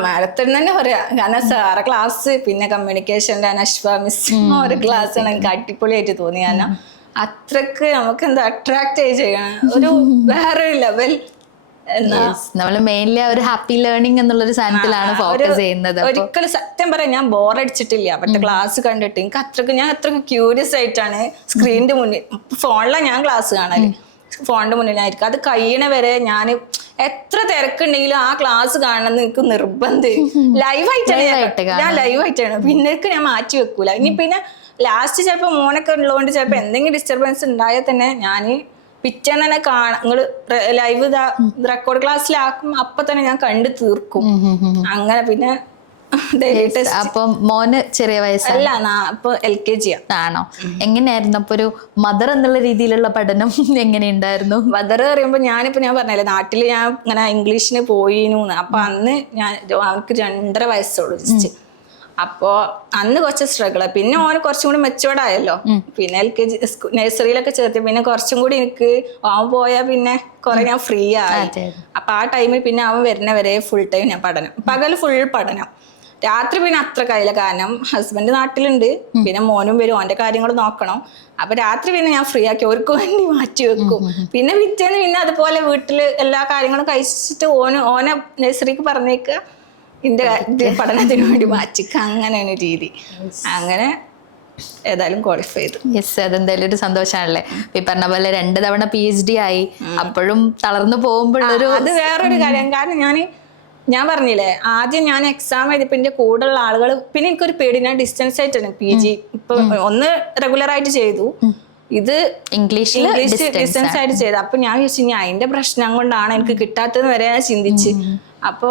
മാരത്തൺ തന്നെ പറയാ. കാരണം സാറെ ക്ലാസ്, പിന്നെ കമ്മ്യൂണിക്കേഷൻ്റെ അനശ്വ മിസ് ഒരു ക്ലാസ്സാണ് എനിക്ക് അടിപൊളിയായിട്ട് തോന്നി. കാരണം അത്രക്ക് നമുക്ക് എന്താ അട്രാക്ട് ചെയ്യണം, ഒരു വേറൊരു ലെവൽ. നമ്മള് മെയിൻലി ഒരു ഹാപ്പി ലേണിംഗ് എന്നുള്ളൊരു സാധനത്തിലാണ് ഫോക്കസ് ചെയ്യുന്നത്. ഒരിക്കലും സത്യം പറയാം ഞാൻ ബോറടിച്ചിട്ടില്ല അവരുടെ ക്ലാസ് കണ്ടിട്ട്. എനിക്ക് ഞാൻ അത്രക്ക് ക്യൂരിയസ് ആയിട്ടാണ് സ്ക്രീനിന്റെ മുന്നിൽ, ഫോണിലാണ് ഞാൻ ക്ലാസ് കാണല്, ഫോണിന്റെ മുന്നിലായിരിക്കും. അത് കഴിയണ വരെ ഞാൻ എത്ര തിരക്കുണ്ടെങ്കിലും ആ ക്ലാസ് കാണണമെന്ന് എനിക്ക് നിർബന്ധം. ലൈവായിട്ടാണ് ഞാൻ ലൈവായിട്ടാണ്, പിന്നെ ഞാൻ മാറ്റി വെക്കൂല. ഇനി പിന്നെ ലാസ്റ്റ് ചിലപ്പോൾ മോനൊക്കെ ഉള്ളതുകൊണ്ട് ചിലപ്പോൾ എന്തെങ്കിലും ഡിസ്റ്റർബൻസ് ഉണ്ടായാൽ തന്നെ ഞാൻ പിറ്റേന്ന് തന്നെ നിങ്ങള് ലൈവ് റെക്കോർഡ് ക്ലാസ്സിലാക്കും, അപ്പൊ തന്നെ ഞാൻ കണ്ടു തീർക്കും. അങ്ങനെ പിന്നെ അപ്പം മോന് ചെറിയ വയസ്സല്ല, ഇപ്പൊ LKG ആണോ? എങ്ങനെയായിരുന്നു അപ്പൊ ഒരു മദർ എന്നുള്ള രീതിയിലുള്ള പഠനം എങ്ങനെയുണ്ടായിരുന്നു? മദർ പറയുമ്പോ ഞാൻ പറഞ്ഞല്ലേ നാട്ടില് ഞാൻ ഇങ്ങനെ ഇംഗ്ലീഷിന് പോയിന്നു. അപ്പൊ അന്ന് അവനക്ക് 2.5 വയസ്സുള്ളൂ ജസ്റ്റ്. അപ്പോ അന്ന് കുറച്ച് സ്ട്രഗിള്. പിന്നെ ഓന് കുറച്ചും കൂടി മെച്ചുവേർഡ് ആയല്ലോ. പിന്നെ LKG നഴ്സറിയിലൊക്കെ ചേർത്തി. പിന്നെ കുറച്ചും കൂടി എനിക്ക് അവൻ പോയാൽ പിന്നെ കുറെ ഞാൻ ഫ്രീ ആയി. അപ്പൊ ആ ടൈമിൽ പിന്നെ അവൻ വരുന്ന വരെ ഫുൾ ടൈം ഞാൻ പഠനം, പകൽ ഫുൾ പഠനം. രാത്രി പിന്നെ അത്ര കയ്യില്ല, കാരണം ഹസ്ബൻഡ് നാട്ടിലുണ്ട്, പിന്നെ മോനും വരും, ഓന്റെ കാര്യങ്ങൾ നോക്കണം. അപ്പൊ രാത്രി പിന്നെ ഞാൻ ഫ്രീ ആക്കി ഓർക്ക് വേണ്ടി മാറ്റി വെക്കും. പിന്നെ പിറ്റേന്ന് പിന്നെ അതുപോലെ വീട്ടില് എല്ലാ കാര്യങ്ങളും കഴിച്ചിട്ട് ഓനെ നഴ്സറിക്ക് പറഞ്ഞേക്കുക, ഇതിന്റെ പഠനത്തിന് വേണ്ടി മാറ്റിക്ക. അങ്ങനെയാണ് രീതി. അങ്ങനെ ഏതായാലും ക്വാളിഫൈ ചെയ്തു. യെസ്, അതെന്തായാലും ഒരു സന്തോഷമാണല്ലേ. ഈ പറഞ്ഞ പോലെ 2 തവണ PhD ആയി, അപ്പോഴും തളർന്നു പോകുമ്പോഴൊരു അത് വേറൊരു കാര്യം. കാരണം ഞാൻ പറഞ്ഞില്ലേ ആദ്യം ഞാൻ എക്സാം എഴുതിയപ്പോ എന്റെ കൂടെയുള്ള ആളുകൾ, പിന്നെ എനിക്കൊരു പേടി, ഞാൻ ഡിസ്റ്റൻസ് ആയിട്ടാണ് PG ഇപ്പൊ ഒന്ന് റെഗുലർ ആയിട്ട് ചെയ്തു, ഇത് ഇംഗ്ലീഷ് ഡിസ്റ്റൻസ് ആയിട്ട് ചെയ്തു. അപ്പൊ ഞാൻ ചോദിച്ചു ഇനി അതിന്റെ പ്രശ്നം കൊണ്ടാണ് എനിക്ക് കിട്ടാത്തത് വരെ ഞാൻ ചിന്തിച്ച്. അപ്പൊ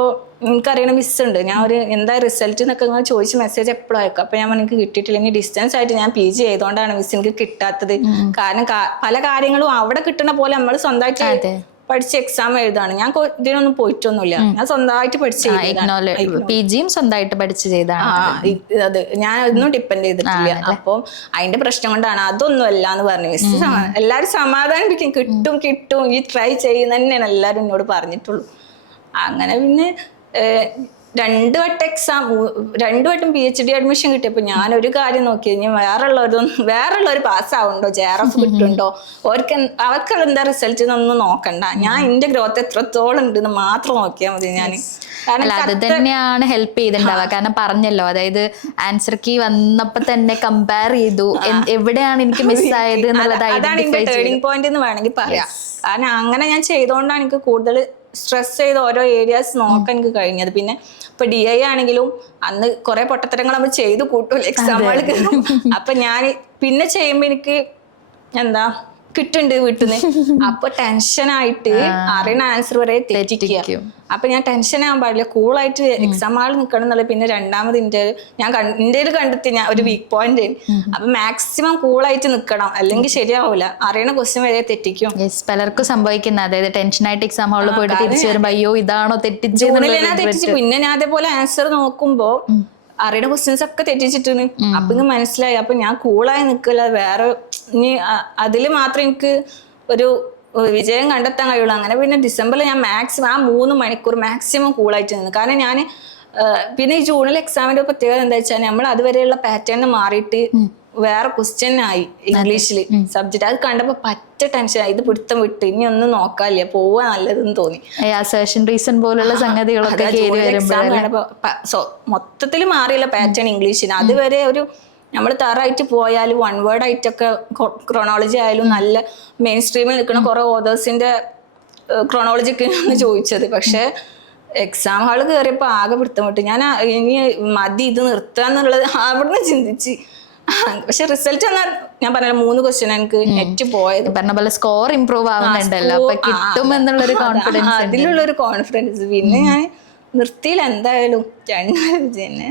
എനിക്കറിയണ മിസ് ഉണ്ട്, ഞാൻ ഒരു എന്താ റിസൾട്ട് എന്നൊക്കെ ഇങ്ങനെ ചോദിച്ച് മെസ്സേജ് എപ്പോഴും അയക്കും. അപ്പൊ ഞാൻ എനിക്ക് കിട്ടിയിട്ടില്ലെങ്കിൽ ഡിസ്റ്റൻസ് ആയിട്ട് ഞാൻ PG ചെയ്തോണ്ടാണ് മിസ് എനിക്ക് കിട്ടാത്തത്. കാരണം പല കാര്യങ്ങളും അവിടെ കിട്ടുന്ന പോലെ നമ്മൾ സ്വന്തമായിട്ട് പഠിച്ച് എക്സാം എഴുതാണ്. ഞാൻ ഇതിനൊന്നും പോയിട്ടൊന്നുമില്ല, ഞാൻ സ്വന്തമായിട്ട് പഠിച്ച് PGയും സ്വന്തമായിട്ട് പഠിച്ച് ചെയ്താണ്. അത് ഞാൻ ഒന്നും ഡിപ്പെൻഡ് ചെയ്തിട്ടില്ല. അപ്പം അതിന്റെ പ്രശ്നം കൊണ്ടാണ്, അതൊന്നും അല്ല എന്ന് പറഞ്ഞു മിസ്. എല്ലാരും സമാധാനിപ്പിക്കും, കിട്ടും ഈ ട്രൈ ചെയ്യുന്ന തന്നെയാണ് എല്ലാരും എന്നോട് പറഞ്ഞിട്ടുള്ളൂ. അങ്ങനെ പിന്നെ 2 വട്ടം എക്സാം 2 വട്ടം PhD അഡ്മിഷൻ കിട്ടിയപ്പോൾ ഞാനൊരു കാര്യം നോക്കി, ഇനി വേറുള്ളവർ പാസ്സാവുണ്ടോ, JRF കിട്ടുന്നുണ്ടോ, അവർക്ക് എന്താ റിസൾട്ട് എന്നൊന്നും നോക്കണ്ട, ഞാൻ എന്റെ ഗ്രോത്ത് എത്രത്തോളം ഉണ്ടെന്ന് മാത്രം നോക്കിയാൽ മതി. ഞാൻ അല്ല അത് തന്നെയാണ് ഹെൽപ്പ് ചെയ്തിട്ടുണ്ടാവുക. കാരണം പറഞ്ഞല്ലോ, അതായത് ആൻസർ കീ വന്നപ്പോ തന്നെ കമ്പയർ ചെയ്തു എവിടെയാണ് എനിക്ക് മിസ്സായത് എന്നുള്ളത് അതാണ് എന്റെ ടേണിംഗ് പോയിന്റ് എന്ന് വേണമെങ്കിൽ പറയാം. കാരണം അങ്ങനെ ഞാൻ ചെയ്തോണ്ടാണ് എനിക്ക് കൂടുതൽ സ്ട്രെസ് ചെയ്ത് ഓരോ ഏരിയാസ് നോക്കാൻ എനിക്ക് കഴിഞ്ഞത്. പിന്നെ ഇപ്പൊ DI ആണെങ്കിലും അന്ന് കുറെ പൊട്ടത്തരങ്ങൾ നമ്മൾ ചെയ്ത് കൂട്ടുമല്ലോ എക്സാമുകൾക്ക്. അപ്പൊ ഞാൻ പിന്നെ ചെയ്യുമ്പോ എനിക്ക് എന്താ കിട്ടുന്നുണ്ട് വീട്ടിൽ നിന്ന്, അപ്പൊ ടെൻഷനായിട്ട് അറിയണ ആൻസർ വരെ തെറ്റിക്കുക. അപ്പൊ ഞാൻ ടെൻഷൻ ആവാൻ പാടില്ല, കൂളായിട്ട് എക്സാം ഹാളിൽ നിൽക്കണം എന്നുള്ളത്. പിന്നെ രണ്ടാമത് ഇന്ത്യയിൽ കണ്ടെത്തി ഞാൻ ഒരു വീക്ക് പോയിന്റ്. അപ്പൊ മാക്സിമം കൂളായിട്ട് നിൽക്കണം, അല്ലെങ്കിൽ ശരിയാവൂല. അറിയണ ക്വസ്റ്റ്യൻ വരെ തെറ്റിക്കും. പലർക്കും സംഭവിക്കുന്ന, അതായത് ടെൻഷനായിട്ട് എക്സാം ഹാളിൽ പോയിട്ട് തിരിച്ചു വരുമ്പോ അയ്യോ ഇതാണോ തെറ്റിച്ച്. പിന്നെ ഞാൻ അതേപോലെ ആൻസർ നോക്കുമ്പോ അറിയണ ക്വസ്റ്റ്യൻസ് ഒക്കെ തെറ്റിച്ചിട്ടാണ്. അപ്പൊ ഇങ്ങ് മനസ്സിലായി. അപ്പൊ ഞാൻ കൂളായി നിൽക്കില്ല, വേറെ ഇനി അതില് മാത്രം എനിക്ക് ഒരു വിജയം കണ്ടെത്താൻ കഴിയുള്ളൂ. അങ്ങനെ പിന്നെ ഡിസംബറിൽ ഞാൻ മാക്സിമം 3 മണിക്കൂർ മാക്സിമം കൂളായിട്ട് നിന്നു. കാരണം ഞാൻ പിന്നെ ഈ ജൂണിൽ എക്സാമിന്റെ പ്രത്യേകത എന്താ വെച്ചാൽ നമ്മൾ അതുവരെയുള്ള പാറ്റേൺ മാറിയിട്ട് വേറെ ക്വസ്റ്റ്യൻ ആയി ഇംഗ്ലീഷിൽ സബ്ജക്ട്. അത് കണ്ടപ്പോ പറ്റ ടെൻഷനായി, ഇത് പിടുത്തം വിട്ട് ഇനി ഒന്നും നോക്കാനില്ല, പോവാ നല്ലതെന്ന് തോന്നി. റീസൺ പോലുള്ള സംഗതികളൊക്കെ എക്സാം കണ്ടപ്പോ മൊത്തത്തിൽ മാറിയില്ല പാറ്റേൺ ഇംഗ്ലീഷിന്. അതുവരെ ഒരു നമ്മൾ തറായിട്ട് പോയാലും 1 വേർഡ് ആയിട്ടൊക്കെ ക്രോണോളജി ആയാലും നല്ല മെയിൻ സ്ട്രീമിൽ നിൽക്കുന്ന കുറെ ഓതേഴ്സിന്റെ ക്രോണോളജി ഒക്കെയാണ് ചോദിച്ചത്. പക്ഷെ എക്സാം ഹാള് കയറിയപ്പോ ആകെ പിടുത്തം വിട്ട്. ഞാൻ ഇനി മതി ഇത് നിർത്താന്നുള്ളത് അവിടുന്ന് ചിന്തിച്ച്. പക്ഷെ റിസൾട്ട് എന്നാൽ ഞാൻ പറഞ്ഞ 3 ക്വസ്റ്റ്യൻ എനിക്ക് നെറ്റ് പോയത്. പറഞ്ഞ പോലെ സ്കോർ ഇംപ്രൂവ് ആവുന്നുണ്ടല്ലോ, കിട്ടും എന്നുള്ളൊരു കോൺഫിഡൻസ്, അതിലുള്ളൊരു കോൺഫിഡൻസ്. പിന്നെ ഞാൻ നിർത്തിയില്ല, എന്തായാലും 2 വിജയന്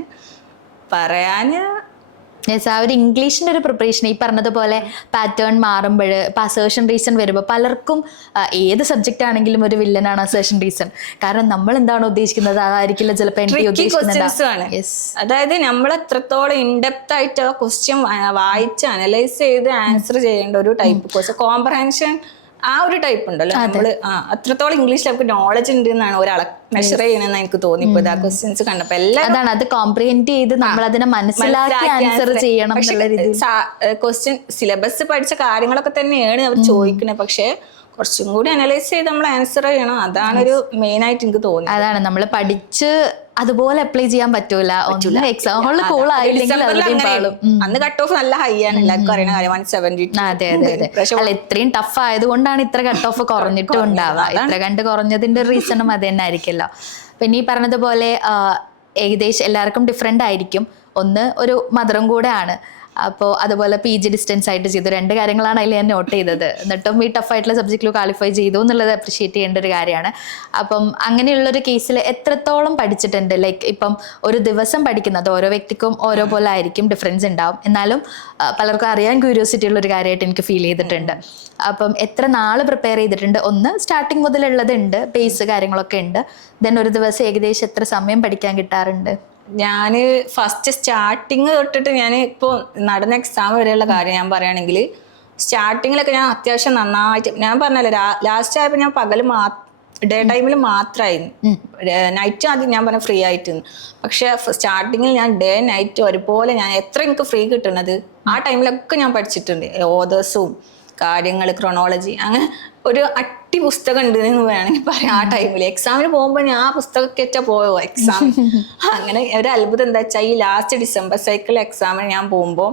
പറയാന്. ആ ഒരു ഇംഗ്ലീഷിന്റെ ഒരു പ്രിപ്പറേഷൻ ഈ പറഞ്ഞതുപോലെ പാറ്റേൺ മാറുമ്പോൾ ഇപ്പൊ അസേർഷൻ റീസൺ വരുമ്പോൾ പലർക്കും ഏത് സബ്ജക്റ്റ് ആണെങ്കിലും ഒരു വില്ലനാണ് അസേർഷൻ റീസൺ. കാരണം നമ്മൾ എന്താണോ ഉദ്ദേശിക്കുന്നത് അതായിരിക്കില്ല ചിലപ്പോൾ എനിക്ക് ഉദ്ദേശിക്കുന്നത്. അതായത് നമ്മൾ എത്രത്തോളം ഇൻഡെപ്ത് ആയിട്ട് ആ ക്വസ്റ്റ്യൻ വായിച്ച് അനലൈസ് ചെയ്ത് ആൻസർ ചെയ്യേണ്ട ഒരു ടൈപ്പ് ക്വസ്റ്റ്യൻ, കോംപ്രഹെൻഷൻ ആ ഒരു ടൈപ്പ് ഉണ്ടല്ലോ. നമ്മള് അത്രത്തോളം ഇംഗ്ലീഷിൽ നമുക്ക് നോളജ് ഉണ്ട് എന്നാണ് ഒരാളെ മെഷർ ചെയ്യണമെന്ന് എനിക്ക് തോന്നിപ്പോ ആ ക്വസ്റ്റ്യൻസ് കണ്ടപ്പോ. എല്ലാം അത് കോംപ്രിഹെൻഡ് ചെയ്ത് നമ്മൾ അതിനെ മനസ്സിലാക്കി ആൻസർ ചെയ്യണം. ക്വസ്റ്റ്യൻ സിലബസ് പഠിച്ച കാര്യങ്ങളൊക്കെ തന്നെയാണ് അവർ ചോദിക്കുന്നത്, പക്ഷെ കുറച്ചും കൂടി അനലൈസ് ചെയ്ത് നമ്മൾ ആൻസർ ചെയ്യണം. അതാണ് ഒരു മെയിൻ ആയിട്ട് എനിക്ക് തോന്നുന്നത്. അതാണ് നമ്മൾ പഠിച്ച് അതുപോലെ അപ്ലൈ ചെയ്യാൻ പറ്റൂല. എക്സാം ഹാളിൽ കൂൾ ആയില്ലെങ്കിൽ അന്ന് കട്ട് ഓഫ് നല്ല ഹൈ ആണ്, എല്ലാവർക്കും അറിയുന്ന കാര്യം 170. അതെ അതെ അതെ. അല്ല ഇത്രയും ടഫ് ആയതുകൊണ്ടാണ് ഇത്ര കട്ട് ഓഫ് കുറഞ്ഞിട്ടും ഉണ്ടാവുക. ഇത്ര കണ്ട് കുറഞ്ഞതിന്റെ റീസണും അത് തന്നെ ആയിരിക്കല്ലോ. പിന്നെ ഈ പറഞ്ഞതുപോലെ ഏകദേശം എല്ലാവർക്കും ഡിഫറെന്റ് ആയിരിക്കും. ഒന്ന് ഒരു മദറും കൂടെ ആണ്. അപ്പോൾ അതുപോലെ PG ഡിസ്റ്റൻസ് ആയിട്ട് ചെയ്തു. 2 കാര്യങ്ങളാണ് അതിൽ ഞാൻ നോട്ട് ചെയ്തത്. എന്നിട്ടും ഈ ടഫായിട്ടുള്ള സബ്ജക്റ്റിൽ ക്വാളിഫൈ ചെയ്തു എന്നുള്ളത് അപ്രിഷിയേറ്റ് ചെയ്യേണ്ട ഒരു കാര്യമാണ്. അപ്പം അങ്ങനെയുള്ളൊരു കേസിൽ എത്രത്തോളം പഠിച്ചിട്ടുണ്ട്? ലൈക്ക് ഇപ്പം ഒരു ദിവസം പഠിക്കുന്നത് ഓരോ വ്യക്തിക്കും ഓരോ പോലെ ആയിരിക്കും, ഡിഫറൻസ് ഉണ്ടാവും. എന്നാലും പലർക്കും അറിയാൻ ക്യൂരിയോസിറ്റി ഉള്ളൊരു കാര്യമായിട്ട് എനിക്ക് ഫീൽ ചെയ്തിട്ടുണ്ട്. അപ്പം എത്ര നാൾ പ്രിപ്പയർ ചെയ്തിട്ടുണ്ട്? ഒന്ന് സ്റ്റാർട്ടിങ് മുതലുള്ളതുണ്ട്, ബേസ് കാര്യങ്ങളൊക്കെ ഉണ്ട്. ദെൻ ഒരു ദിവസം ഏകദേശം എത്ര സമയം പഠിക്കാൻ കിട്ടാറുണ്ട്? ഞാന് ഫസ്റ്റ് സ്റ്റാർട്ടിങ് തൊട്ടിട്ട് ഞാൻ ഇപ്പോൾ നടന്ന എക്സാം വരെയുള്ള കാര്യം ഞാൻ പറയുകയാണെങ്കിൽ, സ്റ്റാർട്ടിങ്ങിലൊക്കെ ഞാൻ അത്യാവശ്യം നന്നായിട്ട്, ഞാൻ പറഞ്ഞല്ലോ ലാസ്റ്റ് ആയപ്പോൾ ഞാൻ ഡേ ടൈമിൽ മാത്രമായിരുന്നു, നൈറ്റ് ആദ്യം ഞാൻ പറഞ്ഞ ഫ്രീ ആയിട്ട്. പക്ഷെ സ്റ്റാർട്ടിങ്ങിൽ ഞാൻ ഡേ നൈറ്റ് ഒരുപോലെ ഞാൻ എത്ര എനിക്ക് ഫ്രീ കിട്ടുന്നത് ആ ടൈമിലൊക്കെ ഞാൻ പഠിച്ചിട്ടുണ്ട്. ഓതേഴ്സും കാര്യങ്ങൾ, ക്രോണോളജി, അങ്ങനെ ഒരു അട്ടി പുസ്തകം ഉണ്ട് എന്ന് വേണമെങ്കിൽ പറയാം. ആ ടൈമിൽ എക്സാമിന് പോകുമ്പോൾ ഞാൻ ആ പുസ്തകമൊക്കെ പോയോ എക്സാം. അങ്ങനെ ഒരു അത്ഭുതം എന്താ വെച്ചാൽ ഈ ലാസ്റ്റ് ഡിസംബർ സൈക്കിൾ എക്സാമിന് ഞാൻ പോകുമ്പോൾ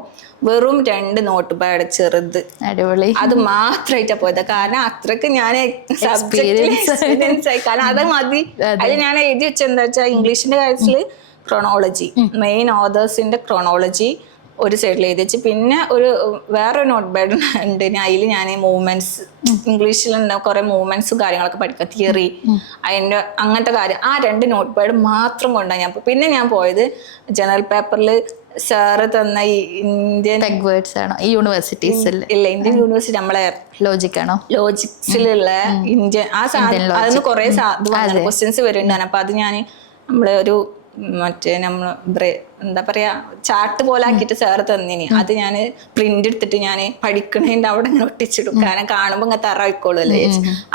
വെറും 2 നോട്ട് പാഡ് ചെറുത്, അടിപൊളി, അത് മാത്രമായിട്ടാ പോയത്. കാരണം അത്രക്ക് ഞാൻ എക്സ്പീരിയൻസ് ആയി. കാരണം അത് മതി. അതിൽ ഞാൻ എഴുതി വെച്ചെന്താ വെച്ചാൽ ഇംഗ്ലീഷിന്റെ കാര്യത്തില് ക്രോണോളജി, മെയിൻ ഓതേഴ്സിന്റെ ക്രോണോളജി ഒരു സൈഡിൽ എഴുതി വെച്ച്, പിന്നെ വേറൊരു നോട്ട് പാഡ് ഉണ്ട്. അതിൽ ഞാൻ മൂവ്മെന്റ്സ്, ഇംഗ്ലീഷിലുണ്ട് കുറെ മൂവ്മെന്റ്സും കാര്യങ്ങളൊക്കെ പഠിക്കുക, തിയറി, അതിന്റെ അങ്ങനത്തെ കാര്യം. ആ 2 നോട്ട് പാഡ് മാത്രം കൊണ്ടാണ് ഞാൻ. പിന്നെ ഞാൻ പോയത് ജനറൽ പേപ്പറിൽ സാറ് തന്ന ഈ ഇന്ത്യൻ യൂണിവേഴ്സിറ്റീസിൽ ഇല്ല, ഇന്ത്യൻ യൂണിവേഴ്സിറ്റി നമ്മളെ ലോജിക്സിലുള്ള ഇന്ത്യൻ ആ സാധനം, അതിന് കുറെ ക്വസ്റ്റ്യൻസ് വരുന്നുണ്ടാണ്. അപ്പൊ അത് ഞാൻ നമ്മളെ ഒരു എന്താ പറയാ ചാർട്ട് പോലെ ആക്കിയിട്ട് സാറ് തന്നിനി. അത് ഞാൻ പ്രിന്റ് എടുത്തിട്ട് ഞാൻ പഠിക്കണതിന്റെ അവിടെ ഇങ്ങനെ ഒട്ടിച്ചിടും. കാരണം കാണുമ്പോ ഇങ്ങനെ തറയിക്കോളൂല്ലേ.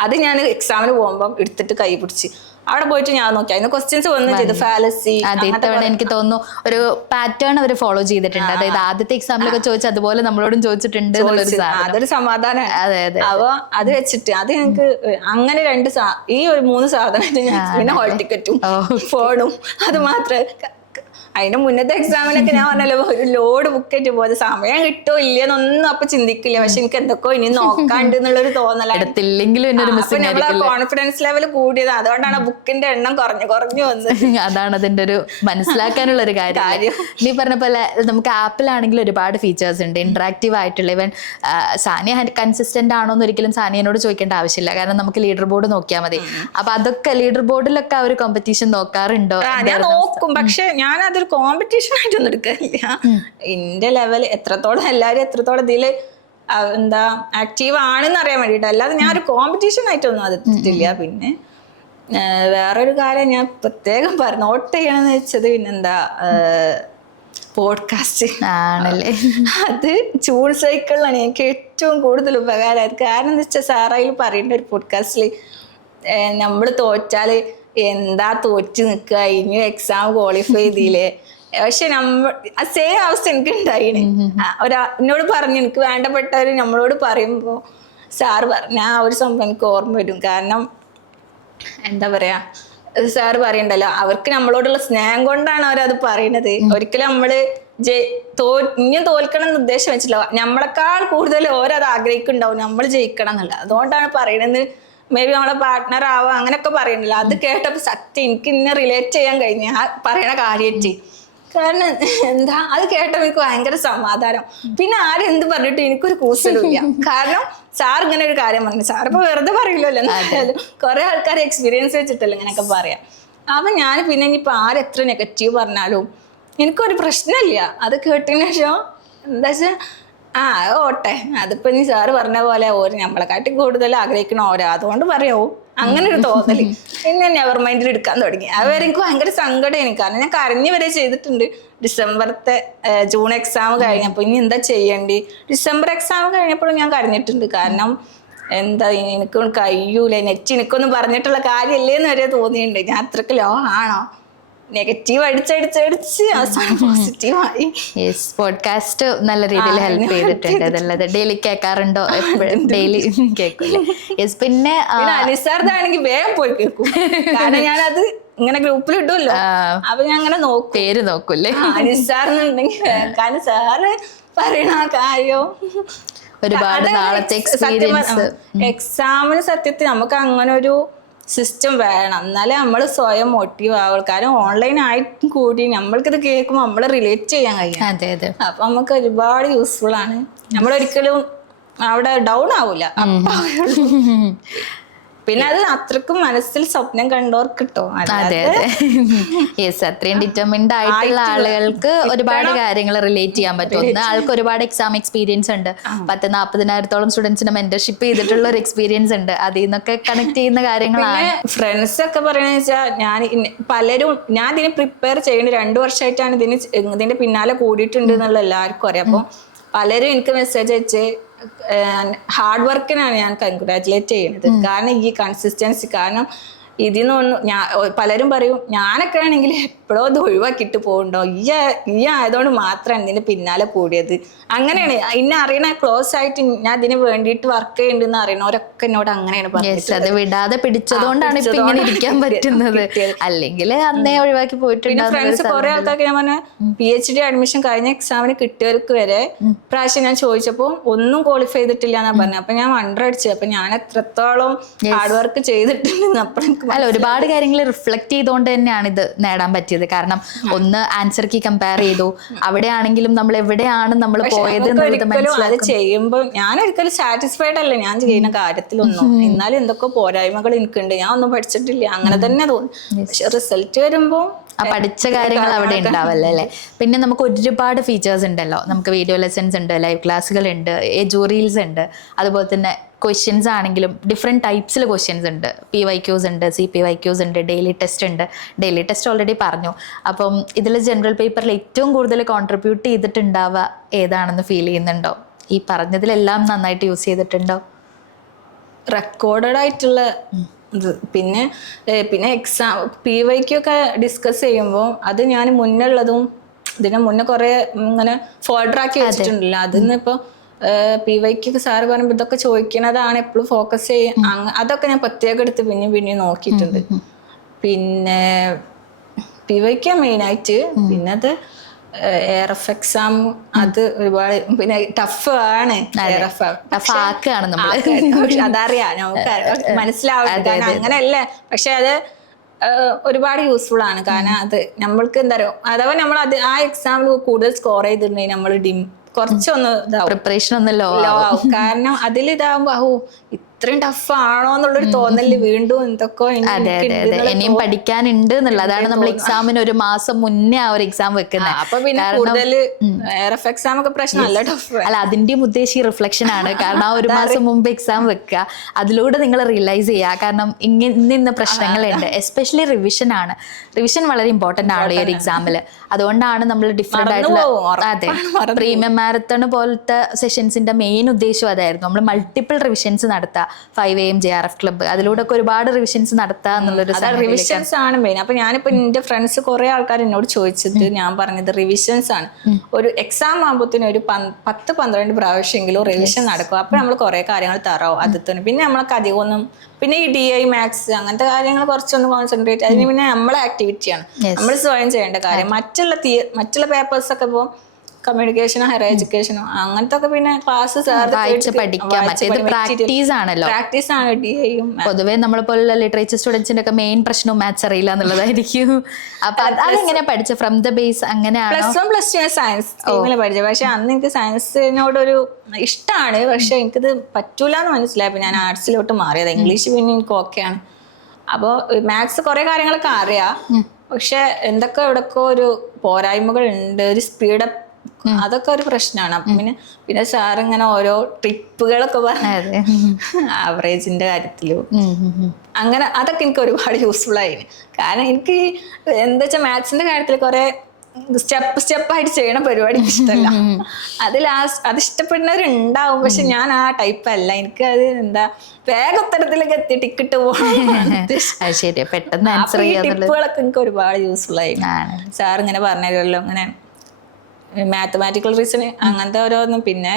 അത് ഞാൻ എക്സാമിന് പോകുമ്പോൾ എടുത്തിട്ട് കൈ പിടിച്ച് അവിടെ പോയിട്ട് ഞാൻ നോക്കി അതിന് ക്വസ്റ്റ്യൻസ് വന്നു ചെയ്തു ഫാലസി. അതെ, ഇത്തവണ എനിക്ക് തോന്നുന്നു ഒരു പാറ്റേൺ അവർ ഫോളോ ചെയ്തിട്ടുണ്ട്. അതായത് ആദ്യത്തെ എക്സാമിലൊക്കെ ചോദിച്ചു അതുപോലെ നമ്മളോടും ചോദിച്ചിട്ടുണ്ട് എന്നുള്ളൊരു സാധനം. അതൊരു സമാധാനമാണ്. അതെ അതെ. അപ്പൊ അത് വെച്ചിട്ട് അത് ഞങ്ങൾക്ക് അങ്ങനെ ഈ ഒരു 3 സാധനമായിട്ട് ഞാൻ പിന്നെ ഹോൾ ടിക്കറ്റും ഫോണും അത് മാത്രമേ. അതിന്റെ മുന്നത്തെ എക്സാമിനൊക്കെ ഞാൻ പറഞ്ഞല്ലോ ഒരു ലോഡ് ബുക്ക് ആയിട്ട് പോയത്, സമയം കിട്ടോ ഇല്ലെന്നൊന്നും അപ്പൊ ചിന്തിക്കില്ല. പക്ഷെ എനിക്ക് എന്തൊക്കെയോ ഇനി നോക്കാണ്ട് എന്നുള്ളൊരു തോന്നലാണ്. നമ്മളെ കോൺഫിഡൻസ് ലെവൽ കൂടിയത് അതുകൊണ്ടാണ് ബുക്കിന്റെ എണ്ണം കുറഞ്ഞു വന്നത്. അതാണ് അതിന്റെ ഒരു മനസ്സിലാക്കാനുള്ള ഒരു കാര്യം. നീ പറഞ്ഞ പോലെ നമുക്ക് ആപ്പിലാണെങ്കിൽ ഒരുപാട് ഫീച്ചേഴ്സ് ഉണ്ട്, ഇന്ററാക്റ്റീവ് ആയിട്ടുള്ള. ഇവൻ സാനിയ കൺസിസ്റ്റന്റ് ആണോ എന്ന് ഒരിക്കലും സാനിയനോട് ചോദിക്കേണ്ട ആവശ്യമില്ല, കാരണം നമുക്ക് ലീഡർ ബോർഡ് നോക്കിയാൽ മതി. അപ്പൊ അതൊക്കെ ലീഡർ ബോർഡിലൊക്കെ ആ ഒരു കോമ്പറ്റീഷൻ നോക്കാറുണ്ടോ? ഞാൻ നോക്കും, പക്ഷെ ഞാൻ അതൊരു കോമ്പറ്റീഷൻ ആയിട്ടൊന്നും എടുക്കാറില്ല. എന്റെ ലെവൽ എത്രത്തോളം എല്ലാരും എത്രത്തോളം ഇതില് എന്താ ആക്റ്റീവ് ആണെന്ന് അറിയാൻ വേണ്ടിട്ട്, അല്ലാതെ ഞാൻ ഒരു കോമ്പറ്റീഷൻ ആയിട്ടൊന്നും അത് എടുത്തിട്ടില്ല. പിന്നെ വേറൊരു കാര്യം ഞാൻ പ്രത്യേകം നോട്ട് ചെയ്യണമെന്ന് വെച്ചത് പിന്നെന്താ പോഡ്കാസ്റ്റ് ആണല്ലേ. അത് ചൂട് സൈക്കിളിലാണ് എനിക്ക് ഏറ്റവും കൂടുതൽ ഉപകാരമായത്. കാരണം എന്താ വെച്ചാൽ സാറായിൽ പറയുന്ന ഒരു പോഡ്കാസ്റ്റിൽ നമ്മൾ തോറ്റാല് എന്താ തോറ്റ് നിൽക്കുക, ഇനി എക്സാം ക്വാളിഫൈ ചെയ്തില്ലേ. പക്ഷെ സെയിം അവസ്ഥ എനിക്ക് ഉണ്ടായിന്. എന്നോട് പറഞ്ഞു, എനിക്ക് വേണ്ടപ്പെട്ടവർ നമ്മളോട് പറയുമ്പോൾ സാറ് പറഞ്ഞ ആ ഒരു സംഭവം എനിക്ക് ഓർമ്മ വരും. കാരണം എന്താ പറയാ, സാറ് പറയണ്ടല്ലോ അവർക്ക് നമ്മളോടുള്ള സ്നേഹം കൊണ്ടാണ് അവരത് പറയുന്നത്. ഒരിക്കലും നമ്മള് ഇനിയും തോൽക്കണം എന്ന് ഉദ്ദേശം വെച്ചില്ല, നമ്മളെക്കാൾ കൂടുതൽ ഓരത് ആഗ്രഹിക്കുന്നുണ്ടാവും നമ്മൾ ജയിക്കണം എന്നുള്ള. അതുകൊണ്ടാണ് പറയണത്. മേ ബി നമ്മളെ പാർട്ട്ണർ ആവാം അങ്ങനെയൊക്കെ പറയണ്ടല്ലോ. അത് കേട്ടപ്പോൾ സത്യം എനിക്ക് ഇന്നെ റിലേറ്റ് ചെയ്യാൻ കഴിഞ്ഞു ആ പറയണ കാര്യമായിട്ട്. കാരണം എന്താ അത് കേട്ടപ്പോൾ എനിക്ക് ഭയങ്കര സമാധാനം. പിന്നെ ആരെന്ത് പറഞ്ഞിട്ട് എനിക്കൊരു കൂസലുമില്ല. കാരണം സാർ ഇങ്ങനെ ഒരു കാര്യം പറഞ്ഞു, സാറിപ്പോ വെറുതെ പറയില്ലല്ലോ, എന്തായാലും കുറെ ആൾക്കാർ എക്സ്പീരിയൻസ് വെച്ചിട്ടല്ലോ ഇങ്ങനെയൊക്കെ പറയാം. അപ്പൊ ഞാൻ പിന്നെ ഇനിയിപ്പോൾ ആരെത്ര നെഗറ്റീവ് പറഞ്ഞാലും എനിക്കൊരു പ്രശ്നമില്ല. അത് കേട്ടതിന് ശേഷം എന്താ വെച്ചാൽ ഓട്ടെ, അതിപ്പോ നീ സാറ് പറഞ്ഞ പോലെ നമ്മളെക്കാട്ടി കൂടുതൽ ആഗ്രഹിക്കണ അതുകൊണ്ട് പറയാവൂ അങ്ങനെ ഒരു തോന്നല്. പിന്നെ നെവർ മൈൻഡിൽ എടുക്കാൻ തുടങ്ങി. അതുവരെ എനിക്ക് ഭയങ്കര സങ്കടം. എനിക്ക് കാരണം ഞാൻ കരഞ്ഞു വരെ ചെയ്തിട്ടുണ്ട്. ഡിസംബറത്തെ ജൂൺ എക്സാം കഴിഞ്ഞപ്പോൾ ഇനി എന്താ ചെയ്യേണ്ടി, ഡിസംബർ എക്സാം കഴിഞ്ഞപ്പോഴും ഞാൻ കരഞ്ഞിട്ടുണ്ട്. കാരണം എന്താ എനിക്കൊന്നും കഴിയൂല, നെറ്റ് എനിക്കൊന്നും പറഞ്ഞിട്ടുള്ള കാര്യമല്ലേന്ന് വരെ തോന്നിയിട്ടുണ്ട്. ഞാൻ അത്രക്ക് ലോ ആണോ, നെഗറ്റീവ് അടിച്ചടിച്ചടിച്ച് അവസാനം പോസിറ്റീവായി. പോഡ്കാസ്റ്റ് നല്ല രീതിയിൽ ഹെൽപ്പ് ചെയ്തിട്ടുണ്ട്. അതല്ലാതെ ഡെയിലി കേൾക്കാറുണ്ടോ? എപ്പോഴും ഡെയിലി കേൾക്കില്ലേ? പിന്നെ അനിസാർദാണെങ്കിൽ വേഗം പോയി കേൾക്കും. കാരണം ഞാനത് ഇങ്ങനെ ഗ്രൂപ്പിൽ ഇടുമല്ലോ, അപ്പൊ ഞാൻ അങ്ങനെ നോക്കും, പേര് നോക്കൂല്ലേ അനിസാർന്നുണ്ടെങ്കിൽ. കാരണം സാറ് പറയണ കാര്യം ഒരുപാട് നാളത്തെ എക്സ്പീരിയൻസ്. എക്സാമിന് സത്യത്തിൽ നമുക്ക് അങ്ങനെ ഒരു സിസ്റ്റം വേണം, എന്നാലേ നമ്മൾ സ്വയം മോട്ടീവ് ആവുള്ളൂ. കാരണം ഓൺലൈൻ ആയിട്ട് കൂടി നമ്മൾക്കിത് കേൾക്കുമ്പോൾ നമ്മൾ റിലേറ്റ് ചെയ്യാൻ കഴിയും. അതെ അതെ. അപ്പൊ നമുക്ക് ഒരുപാട് യൂസ്ഫുൾ ആണ്. നമ്മളൊരിക്കലും അവിടെ ഡൗൺ ആവൂല. പിന്നെ അത് അത്രക്കും മനസ്സിൽ സ്വപ്നം കണ്ടവർക്ക് കിട്ടും. അതെ അതെ. യെസ്, അത്രയും ഡിറ്റർമിൻഡ് ആയിട്ടുള്ള ആളുകൾക്ക് ഒരുപാട് കാര്യങ്ങൾ റിലേറ്റ് ചെയ്യാൻ പറ്റും. ഒന്ന്, ആൾക്ക് ഒരുപാട് എക്സാം എക്സ്പീരിയൻസ് ഉണ്ട്. 10,000-40,000 സ്റ്റുഡൻസിന് മെന്റർഷിപ്പ് ചെയ്തിട്ടുള്ള ഒരു എക്സ്പീരിയൻസ് ഉണ്ട്. അതിൽ നിന്നൊക്കെ കണക്ട് ചെയ്യുന്ന കാര്യങ്ങളാണ്. ഫ്രണ്ട്സ് ഒക്കെ പറയണെന്ന് വെച്ചാൽ ഞാൻ ഇതിന് പ്രിപ്പയർ ചെയ്യുന്നത് 2 വർഷമായിട്ടാണ് ഇതിന്റെ പിന്നാലെ കൂടിയിട്ടുണ്ട് എന്നുള്ള എല്ലാവർക്കും അറിയാം. അപ്പം പലരും എനിക്ക് മെസ്സേജ് അയച്ച് ഹാർഡ് വർക്കിനാണ് ഞാൻ കൺഗ്രാറ്റുലേറ്റ് ചെയ്യുന്നത്. കാരണം ഈ കൺസിസ്റ്റൻസി, കാരണം ഇതിന്നൊന്നും പലരും പറയും ഞാനൊക്കെ ആണെങ്കിൽ എപ്പോഴോ ഇത് ഒഴിവാക്കിയിട്ട് പോകുന്നുണ്ടോ, ഈ ആയതുകൊണ്ട് മാത്രമാണ് ഇതിന് പിന്നാലെ കൂടിയത്. അങ്ങനെയാണ് ഇന്നെ അറിയണ ക്ലോസ് ആയിട്ട് ഞാൻ ഇതിന് വേണ്ടിയിട്ട് വർക്ക് ചെയ്യുന്നുണ്ടെന്ന് അറിയണവരൊക്കെ എന്നോട് അങ്ങനെയാണ് പറഞ്ഞത്. അത് വിടാതെ പിടിച്ചതുകൊണ്ടാണ് ഇപ്പൊ ഇങ്ങനെ ഇരിക്കാൻ പറ്റുന്നത്, അല്ലെങ്കിൽ അന്നേ ഒഴിവാക്കി പോയിട്ടുണ്ട്. ഫ്രണ്ട്സ് കുറെ ആൾക്കാർക്ക് ഞാൻ പറഞ്ഞ PhD അഡ്മിഷൻ കഴിഞ്ഞ എക്സാമിന് കിട്ടിയവർക്ക് വരെ പ്രാവശ്യം ഞാൻ ചോദിച്ചപ്പോൾ ഒന്നും ക്വാളിഫൈ ചെയ്തിട്ടില്ല എന്നാ പറഞ്ഞത്. അപ്പൊ ഞാൻ വണ്ടർ അടിച്ചു, അപ്പൊ ഞാൻ എത്രത്തോളം ഹാർഡ് വർക്ക് ചെയ്തിട്ടുണ്ടെന്ന് അപ്പോഴെനിക്ക് അല്ല, ഒരുപാട് കാര്യങ്ങൾ റിഫ്ലക്ട് ചെയ്തുകൊണ്ട് തന്നെയാണ് ഇത് നേടാൻ പറ്റിയത്. കാരണം ഒന്ന് ആൻസർ കീ കമ്പയർ ചെയ്തു, അവിടെയാണെങ്കിലും നമ്മൾ എവിടെയാണ് നമ്മൾ പോയത് അത് ചെയ്യുമ്പോൾ ഞാൻ ഒരിക്കലും സാറ്റിസ്ഫൈഡ് അല്ല ഞാൻ ചെയ്യുന്ന കാര്യത്തിലൊന്നും. എന്നാലും എന്തൊക്കെ പോരായ്മകൾ എനിക്കുണ്ട്, ഞാൻ ഒന്നും പഠിച്ചിട്ടില്ല അങ്ങനെ തന്നെ തോന്നി. പക്ഷെ റിസൾട്ട് വരുമ്പോൾ പഠിച്ച കാര്യങ്ങൾ അവിടെ ഉണ്ടാവല്ലോ അല്ലേ. പിന്നെ നമുക്ക് ഒരുപാട് ഫീച്ചേഴ്സ് ഉണ്ടല്ലോ. നമുക്ക് വീഡിയോ ലെസൺസ് ഉണ്ട്, ലൈവ് ക്ലാസ്സുകൾ ഉണ്ട്, എജൂറിയൽസ് ഉണ്ട്. അതുപോലെ തന്നെ ക്വസ്റ്റ്യൻസ് ആണെങ്കിലും ഡിഫറെൻറ്റ് ടൈപ്സിൽ ക്വസ്റ്റ്യൻസ് ഉണ്ട്. PYQs ഉണ്ട്, CPYQs ഉണ്ട്, ഡെയിലി ടെസ്റ്റ് ഉണ്ട്. ഡെയിലി ടെസ്റ്റ് ഓൾറെഡി പറഞ്ഞു. അപ്പം ഇതിൽ ജനറൽ പേപ്പറിൽ ഏറ്റവും കൂടുതൽ കോൺട്രിബ്യൂട്ട് ചെയ്തിട്ടുണ്ടാവുക ഏതാണെന്ന് ഫീൽ ചെയ്യുന്നുണ്ടോ? ഈ പറഞ്ഞതിലെല്ലാം നന്നായിട്ട് യൂസ് ചെയ്തിട്ടുണ്ടോ? റെക്കോർഡഡ് ആയിട്ടുള്ള ഇത് പിന്നെ എക്സാം PYQ ഒക്കെ ഡിസ്കസ് ചെയ്യുമ്പോൾ അത് ഞാൻ മുന്നുള്ളതും ഇതിന് മുന്നേ കുറെ ഇങ്ങനെ ഫോൾഡർ ആക്കി വെച്ചിട്ടുണ്ടല്ലോ. അതിന്ന് ഇപ്പോൾ PYQ സാറ് പറയുമ്പോൾ ഇതൊക്കെ ചോദിക്കണതാണ് എപ്പോഴും ഫോക്കസ് ചെയ്യും. അതൊക്കെ ഞാൻ പ്രത്യേകം എടുത്ത് പിന്നെയും നോക്കിയിട്ടുണ്ട്. പിന്നെ PYQ മെയിനായിട്ട്. പിന്നെ അത് ARF എക്സാം അത് ഒരുപാട് പിന്നെ ടഫ് ആണ്. അതറിയാം നമുക്ക് മനസ്സിലാവും. കാരണം അങ്ങനെയല്ലേ, പക്ഷെ അത് ഒരുപാട് യൂസ്ഫുൾ ആണ്. കാരണം അത് നമ്മൾക്ക് എന്താ പറയുക, അഥവാ നമ്മൾ അത് ആ എക്സാമിൽ കൂടുതൽ സ്കോർ ചെയ്തിട്ടുണ്ടെങ്കിൽ നമ്മൾ കുറച്ചൊന്ന് പ്രിപ്പറേഷൻ ഒന്ന് ലോ ആവും. കാരണം അതിലിതാവുമ്പോ ഇത്രയും ടഫ് ആണോ എന്നുള്ളൊരു തോന്നല് വീണ്ടും എന്തൊക്കെ ഇനിയും പഠിക്കാനുണ്ട് എന്നുള്ളതാണ്. നമ്മൾ എക്സാമിന് ഒരു മാസം മുന്നേ ആ ഒരു എക്സാം വെക്കുന്നത്. അപ്പൊ പിന്നെ കൂടുതൽ എക്സാം ഒക്കെ പ്രശ്നം നല്ല ടഫ്. അല്ല, അതിന്റെയും ഉദ്ദേശം റിഫ്ലക്ഷൻ ആണ്. കാരണം ആ ഒരു മാസം മുമ്പ് എക്സാം വെക്കുക, അതിലൂടെ നിങ്ങൾ റിയലൈസ് ചെയ്യുക. കാരണം ഇന്ന പ്രശ്നങ്ങളുണ്ട്. എസ്പെഷ്യലി റിവിഷൻ ആണ്. റിവിഷൻ വളരെ ഇമ്പോർട്ടന്റ് ആണ് ഈ ഒരു എക്സാമില്. അതുകൊണ്ടാണ് നമ്മൾ ഡിഫറെന്റ് ആയിട്ടുള്ള പ്രീമിയം മാരത്തൺ പോലത്തെ സെഷൻസിന്റെ മെയിൻ ഉദ്ദേശം അതായിരുന്നു. നമ്മൾ മൾട്ടിപ്പിൾ റിവിഷൻസ് നടത്തുക. 5 AM JRF ക്ലബ്ബ്, അതിലൂടെ ഒക്കെ ഒരുപാട് റിവിഷൻസ് നടത്തുക എന്നുള്ളൊരു റിവിഷൻസ് ആണ് മെയിൻ. അപ്പൊ ഞാനിപ്പോ എന്റെ ഫ്രണ്ട്സ് കുറെ ആൾക്കാർ എന്നോട് ചോദിച്ചത് ഞാൻ പറഞ്ഞത് റിവിഷൻസ് ആണ്. ഒരു എക്സാം ആകുമ്പോഴത്തേനും ഒരു 10-12 പ്രാവശ്യമെങ്കിലും റിവിഷൻ നടക്കും. അപ്പൊ നമ്മൾ കുറെ കാര്യങ്ങൾ തറാവും അതിൽ. പിന്നെ നമ്മളൊക്കെ അധികമൊന്നും പിന്നെ ഈ DI മാത്സ് അങ്ങനത്തെ കാര്യങ്ങൾ കുറച്ചൊന്ന് കോൺസെൻട്രേറ്റ്. അതിന് പിന്നെ നമ്മളെ ആക്ടിവിറ്റിയാണ്, നമ്മൾ സ്വയം ചെയ്യേണ്ട കാര്യം. മറ്റുള്ള പേപ്പേഴ്സ് ഒക്കെ ഇപ്പോൾ കമ്മ്യൂണിക്കേഷനോ ഹയർ എഡ്യൂക്കേഷനോ അങ്ങനത്തെ ഒക്കെ പിന്നെ ക്ലാസ് പ്രാക്ടീസ് ആണല്ലോ. പ്രാക്ടീസ് ആണ് DIയും. പൊതുവെ നമ്മളെപ്പോലുള്ള ലിറ്ററേച്ചർ സ്റ്റുഡൻസിന്റെ ഒക്കെ മെയിൻ പ്രശ്നവും മാത്സ് അറിയില്ല എന്നുള്ളതായിരിക്കും. അപ്പൊ അതെങ്ങനെ പഠിച്ച ഫ്രം ദ ബേസ് അങ്ങനെയാണ്? +1 +2 സയൻസ് പഠിച്ചത്. പക്ഷെ അന്ന് എനിക്ക് സയൻസിനോടൊരു ഇഷ്ടമാണ്, പക്ഷെ എനിക്കിത് പറ്റൂല എന്ന് മനസ്സിലായപ്പോൾ ഞാൻ ആർട്സിലോട്ട് മാറിയത്. ഇംഗ്ലീഷ് പിന്നെ എനിക്ക് ഓക്കെയാണ്. അപ്പോൾ മാത്സ് കുറെ കാര്യങ്ങളൊക്കെ അറിയാം, പക്ഷെ എന്തൊക്കെ എവിടൊക്കെ ഒരു പോരായ്മകൾ ഉണ്ട്, ഒരു സ്പീഡപ്പ്, അതൊക്കെ ഒരു പ്രശ്നമാണ്. അപ്പം പിന്നെ സാറിങ്ങനെ ഓരോ ട്രിപ്പുകളൊക്കെ പറഞ്ഞു ആവറേജിന്റെ കാര്യത്തിലും അങ്ങനെ അതൊക്കെ എനിക്ക് ഒരുപാട് യൂസ്ഫുൾ ആയിരുന്നു. കാരണം എനിക്ക് എന്താ വെച്ചാൽ മാത്സിന്റെ കാര്യത്തിൽ കുറെ സ്റ്റെപ്പായിട്ട് ചെയ്യണ പരിപാടി ഇഷ്ടമല്ല. അത് ഇഷ്ടപ്പെടുന്നവരുണ്ടാവും, പക്ഷെ ഞാൻ ആ ടൈപ്പ് അല്ല. എനിക്ക് അത് എന്താ വേഗം ഉത്തരത്തിലേക്ക് എത്തി ടിക്കറ്റ് പോകണം. ടിപ്പുകളൊക്കെ എനിക്ക് ഒരുപാട് യൂസ്ഫുൾ ആയിരുന്നു. സാർ ഇങ്ങനെ പറഞ്ഞല്ലോ ഇങ്ങനെ മാത്തമാറ്റിക്കൽ റീസൺ അങ്ങനത്തെ ഓരോന്നും. പിന്നെ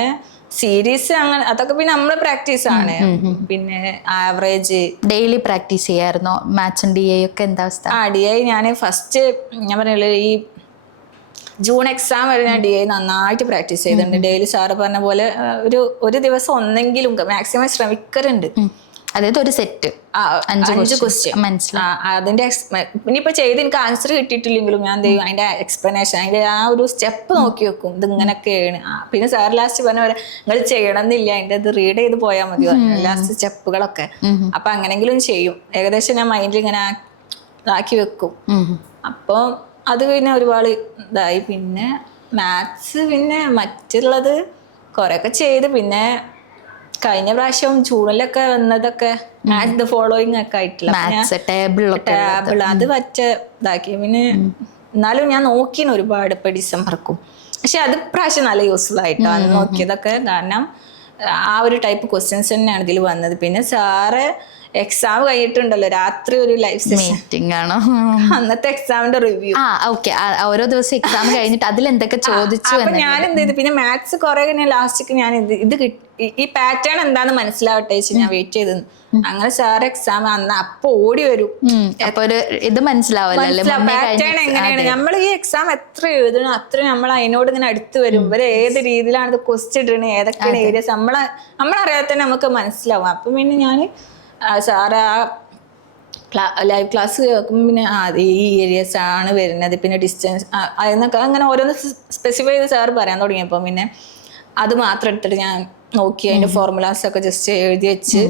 സീരീസ് അങ്ങനെ അതൊക്കെ പിന്നെ നമ്മളെ പ്രാക്ടീസ് ആണ്. പിന്നെ ആവറേജ് ഡെയിലി പ്രാക്ടീസ് ചെയ്യായിരുന്നോ മാത്സും DI ഒക്കെ? എന്താ അവസ്ഥ? DI ഞാൻ ഫസ്റ്റ് ഞാൻ പറഞ്ഞല്ലോ ഈ ജൂൺ എക്സാം വരെ ഞാൻ DI നന്നായിട്ട് പ്രാക്ടീസ് ചെയ്തിട്ടുണ്ട്. ഡെയിലി സാറ് പറഞ്ഞ പോലെ ഒരു ദിവസം ഒന്നെങ്കിലും മാക്സിമം ശ്രമിക്കലുണ്ട്. അതായത് ഒരു സെറ്റ് 5 ക്വസ്റ്റ്യൻ അതിന്റെ ഇനിയിപ്പോ ചെയ്ത് എനിക്ക് ആൻസർ കിട്ടിയിട്ടില്ലെങ്കിലും ഞാൻ ചെയ്യും അതിന്റെ എക്സ്പ്ലനേഷൻ, അതിന്റെ ആ ഒരു സ്റ്റെപ്പ് നോക്കി വെക്കും. ഇത് ഇങ്ങനെയൊക്കെയാണ്. പിന്നെ സാർ ലാസ്റ്റ് പറഞ്ഞ പോലെ നിങ്ങൾ ചെയ്യണമെന്നില്ല, അതിന്റെ ഇത് റീഡ് ചെയ്ത് പോയാൽ മതി ലാസ്റ്റ് സ്റ്റെപ്പുകളൊക്കെ. അപ്പൊ അങ്ങനെങ്കിലും ചെയ്യും. ഏകദേശം ഞാൻ മൈൻഡിൽ ഇങ്ങനെ ഇതാക്കി വെക്കും. അപ്പോൾ അത് പിന്നെ ഒരുപാട് ഇതായി. പിന്നെ മാത്സ് പിന്നെ മറ്റുള്ളത് കുറെയൊക്കെ ചെയ്ത്. പിന്നെ കഴിഞ്ഞ പ്രാവശ്യം ജൂണിലൊക്കെ വന്നതൊക്കെ മാത്സ് ദ ഫോളോയിങ് ഒക്കെ ആയിട്ടില്ല, ടേബിൾ അത് പറ്റ ഇതാക്കി. പിന്നെ എന്നാലും ഞാൻ നോക്കിന് ഒരുപാട് ഇപ്പൊ ഡിസംബർക്കും. പക്ഷെ അത് പ്രാവശ്യം നല്ല യൂസ്ഫുൾ ആയിട്ടോ അന്ന് നോക്കിയതൊക്കെ. കാരണം ആ ഒരു ടൈപ്പ് ക്വസ്റ്റ്യൻസ് തന്നെയാണ് ഇതിൽ വന്നത്. പിന്നെ സാറ് എക്സാം കഴിഞ്ഞിട്ടുണ്ടല്ലോ രാത്രി ഒരു ലൈവ് മീറ്റിംഗ് ആണോ അന്നത്തെ എക്സാമിന്റെ റിവ്യൂ. ഓരോ ദിവസം എക്സാം കഴിഞ്ഞിട്ട് അതിൽ എന്തൊക്കെ ചോദിച്ചു. ഞാൻ എന്ത് ചെയ്തു, പിന്നെ മാത്സ് കുറെ ലാസ്റ്റിക്ക് ഞാൻ ഇത് ഈ പാറ്റേൺ എന്താന്ന് മനസ്സിലാവട്ടെ ഞാൻ വെയിറ്റ് ചെയ്തു. അങ്ങനെ സാർ എക്സാം അന്ന് അപ്പൊ ഓടി വരും. ഇത് മനസ്സിലാവില്ല പാറ്റേൺ എങ്ങനെയാണ്. നമ്മൾ ഈ എക്സാം എത്ര എഴുതണം അത്ര നമ്മൾ അതിനോട് ഇങ്ങനെ അടുത്ത് വരും. ഇവര് ഏത് രീതിയിലാണ് ഇത് ക്വസ്റ്റ്യൻ ഇടണത്, ഏതൊക്കെയാണ് ഏരിയസ് നമ്മളറിയാതെ തന്നെ നമുക്ക് മനസ്സിലാവും. അപ്പൊ പിന്നെ ഞാൻ സാറ് ആ ലൈവ് ക്ലാസ് കേൾക്കുമ്പോൾ പിന്നെ ഈ ഏരിയസ് ആണ് വരുന്നത്, പിന്നെ ഡിസ്റ്റൻസ് അതിനൊക്കെ അങ്ങനെ ഓരോന്ന് സ്പെസിഫൈ ചെയ്ത് സാർ പറയാൻ തുടങ്ങിയപ്പോൾ പിന്നെ അത് മാത്രം എടുത്തിട്ട് ഞാൻ നോക്കി അതിന്റെ ഫോർമുലാസ് ഒക്കെ ജസ്റ്റ് എഴുതി വെച്ച്.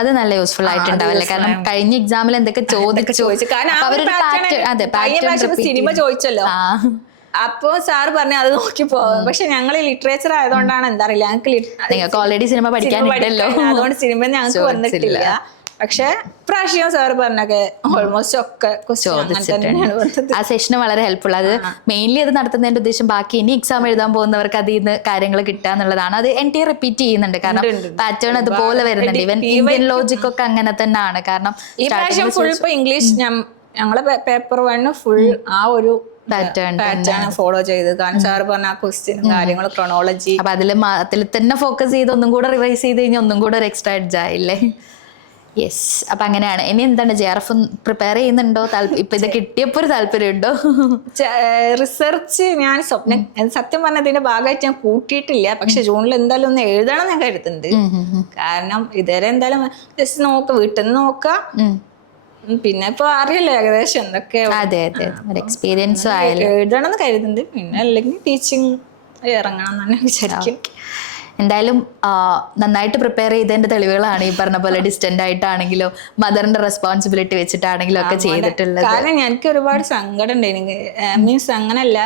അത് നല്ല യൂസ്ഫുൾ ആയിട്ടുണ്ടാവില്ലേ? കാരണം കഴിഞ്ഞ എക്സാമിൽ എന്തൊക്കെ ചോദിച്ചു. സിനിമ ചോദിച്ചല്ലോ, അപ്പൊ സാറ് പറഞ്ഞ അത് നോക്കി പോകും. പക്ഷെ ഞങ്ങൾ ലിറ്ററേച്ചർ ആയതുകൊണ്ടാണ് എന്താ അറിയില്ല, ഞങ്ങൾക്ക് ഓൾറെഡി സിനിമ പഠിക്കാനുണ്ടല്ലോ, അതുകൊണ്ട് സിനിമ ഞങ്ങൾക്ക് വന്നിട്ടില്ല. പക്ഷെ പ്രാവശ്യം സാറ് പറഞ്ഞൊക്കെ ഓൾമോസ്റ്റ് ഒക്കെ ചോദിച്ചിട്ടുണ്ട്. ആ സെഷന് വളരെ ഹെൽപ്ഫുൾ. അത് മെയിൻലി അത് നടത്തുന്നതിന്റെ ഉദ്ദേശം ബാക്കി ഇനി എക്സാം എഴുതാൻ പോകുന്നവർക്ക് അതിൽ നിന്ന് കാര്യങ്ങൾ കിട്ടുക എന്നുള്ളതാണ്. അത് NTA റിപ്പീറ്റ് ചെയ്യുന്നുണ്ട്, കാരണം പാറ്റേൺ അതുപോലെ വരുന്നുണ്ട്. ഈവൻ ഇന്ത്യൻ ലോജിക് ഒക്കെ അങ്ങനെ തന്നെയാണ്. കാരണം ഈ പ്രാവശ്യം ഫുൾ ഇപ്പൊ ഇംഗ്ലീഷ് ഞങ്ങളെ പേപ്പർ 1 ഫുൾ ആ ഒരു പാറ്റേൺ ഫോളോ ചെയ്ത്, കാരണം സാറ് പറഞ്ഞ ആ ക്വസ്റ്റ്യനും കാര്യങ്ങളും ക്രോണോളജി, അപ്പൊ അതിൽ തന്നെ ഫോക്കസ് ചെയ്ത് ഒന്നും കൂടെ റിവൈസ് ചെയ്ത് കഴിഞ്ഞാൽ ഒന്നും കൂടെ ഒരു എക്സ്ട്രാ എഡ്ജ് ആയില്ലേ? യെസ്. അപ്പൊ അങ്ങനെയാണ്. ഇനി എന്താണ് JRF പ്രിപ്പയർ ചെയ്യുന്നുണ്ടോ? ഇപ്പൊ ഇത് കിട്ടിയപ്പോ ഒരു താല്പര്യമുണ്ടോ? റിസർച്ച് ഞാൻ സത്യം പറഞ്ഞതിന്റെ ഭാഗമായിട്ട് ഞാൻ കൂട്ടിയിട്ടില്ല. പക്ഷെ ജൂണിൽ എന്തായാലും ഒന്ന് എഴുതണം ഞാൻ കരുതുന്നുണ്ട്. കാരണം ഇതുവരെ എന്തായാലും ജസ്റ്റ് നോക്കാം, വീട്ടിൽ നിന്ന് നോക്കാം. പിന്നെ ഇപ്പൊ അറിയില്ല ഏകദേശം എന്തൊക്കെയാണ്. അതെ അതെ, എക്സ്പീരിയൻസ് ആയാലും എഴുതണം എന്ന് കരുതുന്നുണ്ട്. പിന്നെ അല്ലെങ്കിൽ ടീച്ചിങ് ഇറങ്ങണം എന്നാണ് വിചാരിക്കും. എന്തായാലും നന്നായിട്ട് പ്രിപ്പയർ ചെയ്തതിന്റെ തെളിവുകളാണ് ഈ പറഞ്ഞ പോലെ ഡിസ്റ്റന്റ് ആയിട്ടാണെങ്കിലോ മദറിന്റെ റെസ്പോൺസിബിലിറ്റി വെച്ചിട്ടാണെങ്കിലും ഒക്കെ ചെയ്തിട്ടുള്ളത്. കാരണം എനിക്ക് ഒരുപാട് സങ്കടം ഉണ്ട്. എനിക്ക് മീൻസ് അങ്ങനല്ല,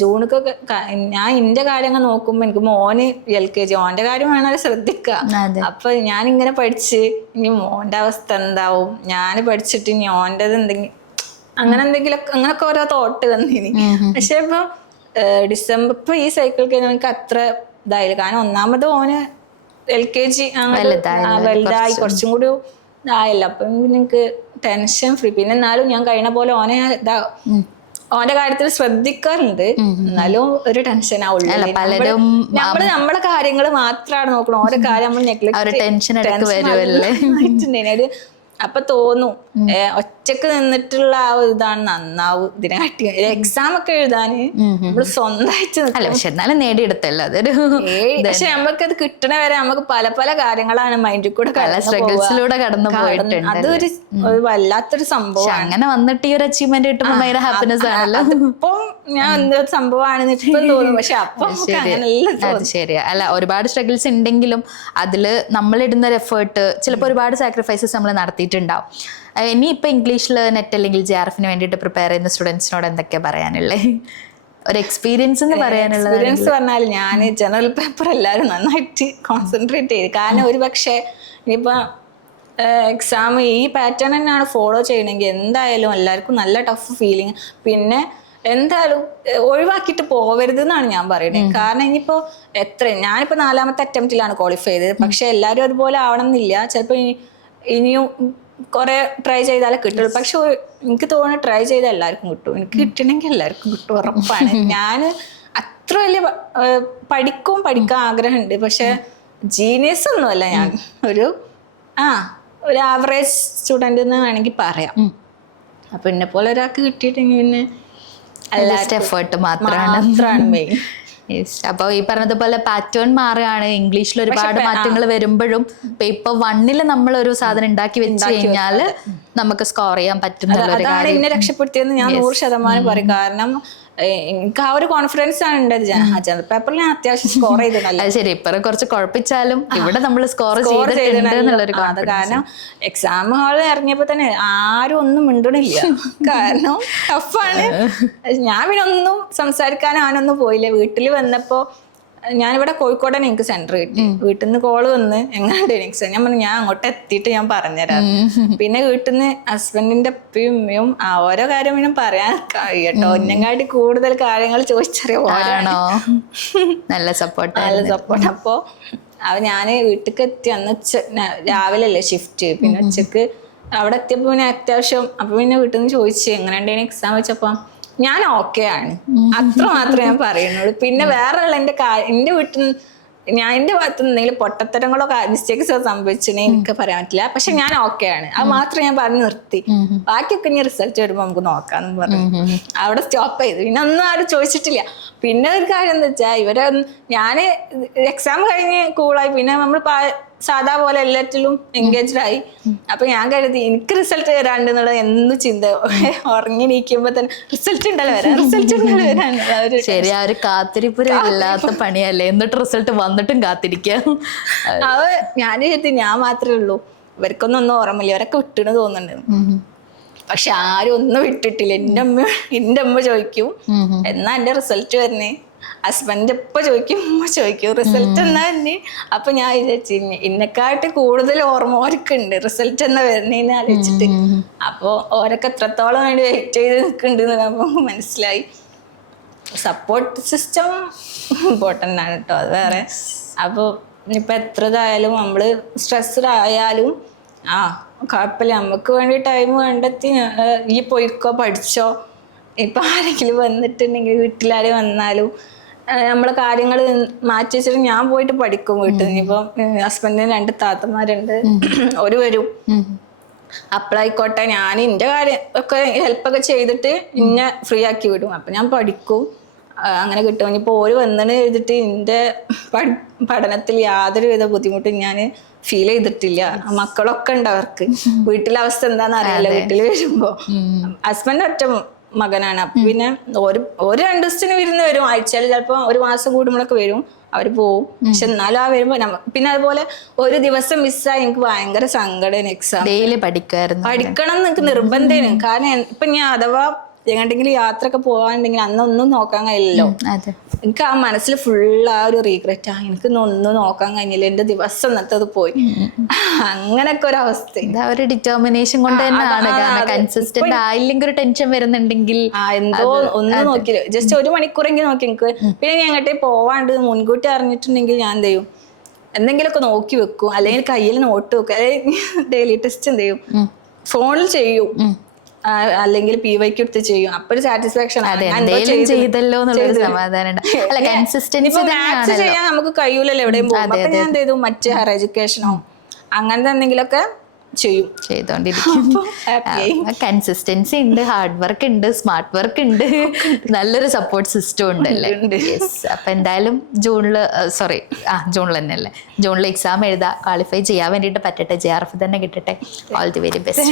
ജൂണിക്കൊക്കെ ഞാൻ ഇന്റെ കാര്യങ്ങൾ നോക്കുമ്പോ എനിക്ക് മോന് LKG, ഓന്റെ കാര്യം വേണമല്ലോ ശ്രദ്ധിക്കുക. അപ്പൊ ഞാൻ ഇങ്ങനെ പഠിച്ച് ഇനി മോന്റെ അവസ്ഥ എന്താവും, ഞാൻ പഠിച്ചിട്ട് ഇനി ഓന്റേത് എന്തെങ്കിലും അങ്ങനൊക്കെ ഓരോ തോട്ട് വന്നിനി. പക്ഷെ ഇപ്പൊ ഡിസംബർ ഇപ്പൊ ഈ സൈക്കിൾ കഴിഞ്ഞാൽ എനിക്ക് അത്ര ഇതായില്ല. കാരണം ഒന്നാമത് ഓന് LKG വലുതായി കുറച്ചും കൂടി ഇതായല്ലോ. അപ്പം എനിക്ക് ടെൻഷൻ ഫ്രീ. പിന്നെ എന്നാലും ഞാൻ കഴിഞ്ഞ പോലെ ഓനെ ഓന്റെ കാര്യത്തിൽ ശ്രദ്ധിക്കാറുണ്ട്. എന്നാലും ഒരു ടെൻഷൻ ആവുള്ളൂ. നമ്മളെ കാര്യങ്ങൾ മാത്രമാണ് നോക്കണം, ഓരോ കാര്യം നമ്മൾ നെഗ്ലക്ട്. അപ്പൊ തോന്നും ഒറ്റക്ക് നിന്നിട്ടുള്ള ആ ഒരു ഇതാണ് നന്നാവും. ഇതിനെ കാട്ടി എക്സാം ഒക്കെ എഴുതാന് നമ്മള് സ്വന്തമായിട്ട് പക്ഷെ എന്നാലും നേടിയെടുത്തല്ലോ അതൊരു. പക്ഷെ നമ്മൾക്കത് കിട്ടണ വരെ നമുക്ക് പല പല കാര്യങ്ങളാണ് മൈൻഡിൽ കൂടെ സ്ട്രഗിൾസിലൂടെ കടന്നു പോയിട്ടുണ്ട്. അതൊരു വല്ലാത്തൊരു സംഭവം. അങ്ങനെ വന്നിട്ട് ഈ ഒരു അച്ചീവ്മെന്റ് കിട്ടുമ്പോൾ ഭയങ്കര ഹാപ്പിനെസ് ആണല്ലോ. ഇപ്പൊ ഞാൻ എന്തൊരു സംഭവമാണെന്ന് ഇപ്പം തോന്നും. പക്ഷെ അപ്പൊ അത് ശരിയാ. അല്ല, ഒരുപാട് സ്ട്രഗിൾസ് ഉണ്ടെങ്കിലും അതില് നമ്മളിടുന്ന ഒരു എഫേർട്ട് ചിലപ്പോൾ ഒരുപാട് സാക്രിഫൈസസ് നമ്മൾ നടത്തിയിട്ടുണ്ടാവും. ഇനി ഇപ്പൊ ഇംഗ്ലീഷിൽ നെറ്റ് അല്ലെങ്കിൽ JRFന് വേണ്ടിയിട്ട് പ്രിപ്പയർ ചെയ്യുന്ന സ്റ്റുഡൻസിനോട് എന്തൊക്കെയാ പറയാനുള്ളത്? ഒരു എക്സ്പീരിയൻസ് എന്ന് പറയാനുള്ളത്? എക്സ്പീരിയൻസ് പറഞ്ഞാൽ ഞാൻ ജനറൽ പേപ്പർ എല്ലാവരും നന്നായിട്ട് കോൺസെൻട്രേറ്റ് ചെയ്ത്. കാരണം ഒരു പക്ഷേ ഇനിയിപ്പോൾ എക്സാം ഈ പാറ്റേൺ തന്നെയാണ് ഫോളോ ചെയ്യണമെങ്കിൽ എന്തായാലും എല്ലാവർക്കും നല്ല ടഫ് ഫീലിങ്. പിന്നെ എന്തായാലും ഒഴിവാക്കിയിട്ട് പോവരുത് എന്നാണ് ഞാൻ പറയുന്നത്. കാരണം ഇനിയിപ്പോൾ ഞാനിപ്പോൾ 4ാമത്തെ അറ്റംപ്റ്റിലാണ് ക്വാളിഫൈ ചെയ്തത്. പക്ഷെ എല്ലാവരും അതുപോലെ ആവണം എന്നില്ല. ചിലപ്പോൾ ഇനിയും കുറെ ട്രൈ ചെയ്താലേ കിട്ടുള്ളൂ. പക്ഷെ എനിക്ക് തോന്നുന്നു ട്രൈ ചെയ്താൽ എല്ലാവർക്കും കിട്ടും. എനിക്ക് കിട്ടണമെങ്കിൽ എല്ലാവർക്കും കിട്ടും, ഉറപ്പാണ്. ഞാൻ അത്ര വലിയ പഠിക്കാൻ ആഗ്രഹമുണ്ട്. പക്ഷെ ജീനിയസ് ഒന്നുമല്ല ഞാൻ. ഒരു ആവറേജ് സ്റ്റുഡൻ്റ് എന്ന് വേണമെങ്കിൽ പറയാം. അപ്പൊ എന്നെ പോലെ ഒരാൾക്ക് കിട്ടിയിട്ടെങ്കിൽ പിന്നെ എഫേർട്ട് മാത്രമാണ് മെയിൻ. അപ്പോൾ ഈ പറഞ്ഞതുപോലെ പാറ്റേൺ മാറുകയാണ്. ഇംഗ്ലീഷിൽ ഒരുപാട് മാറ്റങ്ങൾ വരുമ്പോഴും പേപ്പർ 1 നമ്മൾ ഒരു സാധനം ഉണ്ടാക്കി വെച്ച് കഴിഞ്ഞാൽ നമുക്ക് സ്കോർ ചെയ്യാൻ പറ്റുന്ന അതാണ് എന്നെ രക്ഷപ്പെടുത്തിയെന്ന് ഞാൻ 100% പറയും. കാരണം എനിക്ക് ആ ഒരു കോൺഫിഡൻസ് ആണ് ഉണ്ടത്. ജനറൽ പേപ്പറിൽ ഞാൻ അത്യാവശ്യം സ്കോർ ചെയ്തിട്ടുണ്ടല്ലോ. ശരി, ഇപ്പൊ കുറച്ച് കുഴപ്പിച്ചാലും ഇവിടെ നമ്മൾ സ്കോർ ചെയ്തിട്ടുണ്ടെന്നുള്ളൊരു. കാരണം എക്സാം ഹാളിൽ ഇറങ്ങിയപ്പോ തന്നെ ആരും ഒന്നും മിണ്ടണില്ല. കാരണം ടഫാണ്. ഞാൻ പിന്നെ ഒന്നും സംസാരിക്കാൻ അവനൊന്നും പോയില്ല. വീട്ടിൽ വന്നപ്പോ ഞാനിവിടെ കോഴിക്കോടാണ് എനിക്ക് സെന്റർ കിട്ടി. വീട്ടിൽ നിന്ന് കോള് വന്ന് എങ്ങാണ്ട് എക്സാം. ഞാൻ പറഞ്ഞു ഞാൻ അങ്ങോട്ട് എത്തിയിട്ട് ഞാൻ പറഞ്ഞുതരാം. പിന്നെ വീട്ടിൽ നിന്ന് ഹസ്ബൻഡിന്റെ അപ്പയും ഉമ്മയും ഓരോ കാര്യം പിന്നെ പറയാൻ കേട്ടോ. ഒന്നങ്ങാട്ടി കൂടുതൽ കാര്യങ്ങൾ ചോദിച്ചറിയാണോ. നല്ല സപ്പോർട്ട്. അപ്പോ ഞാൻ വീട്ടിലേക്ക് എത്തി. അന്ന് രാവിലെ അല്ലേ ഷിഫ്റ്റ്. പിന്നെ ഉച്ചക്ക് അവിടെ എത്തിയപ്പോ പിന്നെ അത്യാവശ്യം അപ്പൊ പിന്നെ വീട്ടിൽ നിന്ന് ചോദിച്ചു എങ്ങനെയുണ്ട് എക്സാം വെച്ചപ്പോ ഞാൻ ഓക്കെ ആണ്. അത്ര മാത്രമേ ഞാൻ പറയുന്നുള്ളൂ. പിന്നെ വേറെ ഉള്ള എന്റെ വീട്ടിൽ ഞാൻ എന്റെ ഭാഗത്ത് നിന്ന് എന്തെങ്കിലും പൊട്ടത്തരങ്ങളോ മിസ്റ്റേക്സോ സംഭവിച്ചിട്ടുണ്ടെങ്കിൽ എനിക്ക് പറയാൻ പറ്റില്ല. പക്ഷെ ഞാൻ ഓക്കെ ആണ്. അത് മാത്രം ഞാൻ പറഞ്ഞു നിർത്തി. ബാക്കിയൊക്കെ ഇനി റിസൾട്ട് വരുമ്പോ നമുക്ക് നോക്കാന്ന് പറഞ്ഞു അവിടെ സ്റ്റോപ്പ് ചെയ്തു. പിന്നെ ഒന്നും ആരും ചോദിച്ചിട്ടില്ല. പിന്നെ ഒരു കാര്യം എന്താ വെച്ചാൽ ഞാന് എക്സാം കഴിഞ്ഞ് കൂളായി. പിന്നെ നമ്മൾ സാധാ പോലെ എല്ലാറ്റിലും എൻഗേജ്ഡ് ആയി. അപ്പൊ ഞാൻ കരുതി എനിക്ക് റിസൾട്ട് വരാണ്ട് എന്നുള്ളത് എന്ത് ചിന്ത. ഉറങ്ങിയിരിക്കുമ്പോ തന്നെ റിസൾട്ട് ഉണ്ടല്ലോ വരാൻ. ശരി, ആ ഒരു കാത്തിരിപ്പില്ലാത്ത പണിയല്ലേ. എന്നിട്ട് റിസൾട്ട് വന്നിട്ടും കാത്തിരിക്കുക. ഞാൻ കരുതി ഞാൻ മാത്രമേ ഉള്ളൂ, ഇവർക്കൊന്നും ഓർമ്മയില്ല, ഇവരൊക്കെ വിട്ടിട്ട് തോന്നുന്നുണ്ട്. പക്ഷെ ആരും ഒന്നും വിട്ടിട്ടില്ല. എന്റെ അമ്മ ചോദിക്കും എന്നാ എന്റെ റിസൾട്ട് വരുന്നേ. ഹസ്ബൻഡ് എപ്പോൾ ചോദിക്കും റിസൾട്ട് എന്നാ തന്നെ. അപ്പൊ ഞാൻ വിചാരിച്ചു ഇന്നെക്കാട്ട് കൂടുതൽ ഓർമ്മ ഓർക്കുണ്ട് റിസൾട്ട് എന്നാ വരുന്നതെന്ന് ആലോചിച്ചിട്ട്. അപ്പോൾ ഓരൊക്കെ എത്രത്തോളം വേണ്ടി വെയിറ്റ് ചെയ്ത് നിൽക്കുന്നുണ്ട് അപ്പോൾ മനസ്സിലായി. സപ്പോർട്ട് സിസ്റ്റം ഇമ്പോർട്ടൻ്റ് ആണ് കേട്ടോ, അത് വേറെ. അപ്പോൾ ഇനിയിപ്പോൾ എത്ര ഇതായാലും നമ്മൾ സ്ട്രെസ്ഡ് ആയാലും കുഴപ്പമില്ല, നമുക്ക് വേണ്ടി ടൈം കണ്ടെത്തി ഈ പോയിക്കോ പഠിച്ചോ. ഇപ്പം ആരെങ്കിലും വന്നിട്ടുണ്ടെങ്കിൽ വീട്ടിലാരും വന്നാലും നമ്മളെ കാര്യങ്ങൾ മാറ്റി വെച്ചിട്ട് ഞാൻ പോയിട്ട് പഠിക്കും വീട്ടിൽ. ഇനിയിപ്പം ഹസ്ബൻഡിന് 2 താത്തമാരുണ്ട്, ഒരു വരും. അപ്പോഴായിക്കോട്ടെ ഞാൻ എൻ്റെ കാര്യം ഒക്കെ ഹെൽപ്പൊക്കെ ചെയ്തിട്ട് ഇന്നെ ഫ്രീ ആക്കി വിടും. അപ്പം ഞാൻ പഠിക്കും, അങ്ങനെ കിട്ടും. ഇനിയിപ്പോൾ ഓര് വന്നിട്ട് ചെയ്തിട്ട് എൻ്റെ പഠനത്തിൽ യാതൊരു വിധ ബുദ്ധിമുട്ടും ഞാൻ ഫീൽ ചെയ്തിട്ടില്ല. മക്കളൊക്കെ ഉണ്ട് അവർക്ക്. വീട്ടിലെ അവസ്ഥ എന്താണെന്ന് അറിയില്ല. വീട്ടിൽ വരുമ്പോൾ ഹസ്ബൻഡ് ഒറ്റ മകനാണ്. അപ്പം പിന്നെ ഒരു 2 ദിവസത്തിന് വിരുന്ന് വരും. ആഴ്ചയിൽ ചിലപ്പോൾ 1 മാസം കൂടുമ്പോഴൊക്കെ വരും. അവർ പോവും. പക്ഷെ എന്നാലും വരുമ്പോൾ പിന്നെ അതുപോലെ ഒരു ദിവസം മിസ്സായി എനിക്ക് ഭയങ്കര സങ്കടം. എക്സാം ഡെയിലി പഠിക്കണം എനിക്ക് നിർബന്ധമാണ്. കാരണം ഇപ്പൊ ഞാൻ അഥവാ എങ്ങോട്ടെങ്കിലും യാത്രയൊക്കെ പോകാനുണ്ടെങ്കിൽ അന്നൊന്നും നോക്കാൻ കഴിയില്ലല്ലോ. എനിക്ക് ആ മനസ്സിൽ ഫുൾ ആ ഒരു റീഗ്രറ്റ് എനിക്ക് ഒന്നും നോക്കാൻ കഴിഞ്ഞില്ല, എന്റെ ദിവസം ഇന്നത്തത് പോയി. അങ്ങനൊക്കെ ഒരു അവസ്ഥ. ഒരു ഡിറ്റർമിനേഷൻ കൊണ്ട് തന്നെയാണ്. കൺസിസ്റ്റന്റ് ആയില്ലെങ്കിൽ ഒരു ടെൻഷൻ വരുന്നുണ്ടെങ്കിൽ എന്തോ ഒന്നും നോക്കില്ല, ജസ്റ്റ് 1 മണിക്കൂറെങ്കിലും നോക്കി എനിക്ക്. പിന്നെ ഞാൻ എങ്ങോട്ടേ പോവാണ്ട് മുൻകൂട്ടി അറിഞ്ഞിട്ടുണ്ടെങ്കിൽ ഞാൻ എന്ത് ചെയ്യും, എന്തെങ്കിലുമൊക്കെ നോക്കി വെക്കും, അല്ലെങ്കിൽ കയ്യിൽ നോട്ട് വെക്കും, അല്ലെങ്കിൽ ഡെയിലി ടെസ്റ്റ് എന്ത് ചെയ്യും ഫോണിൽ ചെയ്യും, അല്ലെങ്കിൽ PYQ എടുത്ത് ചെയ്യും. അപ്പൊ ഒരു സാറ്റിസ്ഫാക്ഷൻ ചെയ്തല്ലോ എന്നുള്ളൊരു സമാധാനം. മാത്സ് ചെയ്യാൻ നമുക്ക് കഴിയൂലല്ലോ എവിടെയും പോകും. അപ്പൊ ഞാൻ എന്ത് ചെയ്തു, മറ്റ് ഹയർ എഡ്യൂക്കേഷനോ അങ്ങനത്തെ എന്തെങ്കിലുമൊക്കെ ചെയ്തോണ്ടിരിക്കും. കൺസിസ്റ്റൻസി ഉണ്ട്, ഹാർഡ് വർക്ക് ഉണ്ട്, സ്മാർട്ട് വർക്ക് ഉണ്ട്, നല്ലൊരു സപ്പോർട്ട് സിസ്റ്റം ഉണ്ട് അല്ലേ. അപ്പൊ എന്തായാലും ജൂണിൽ തന്നെയല്ലേ, ജൂണിൽ എക്സാം എഴുതാ, ക്വാളിഫൈ ചെയ്യാൻ വേണ്ടിയിട്ട് പറ്റട്ടെ, JRF തന്നെ കിട്ടട്ടെ. All the very best.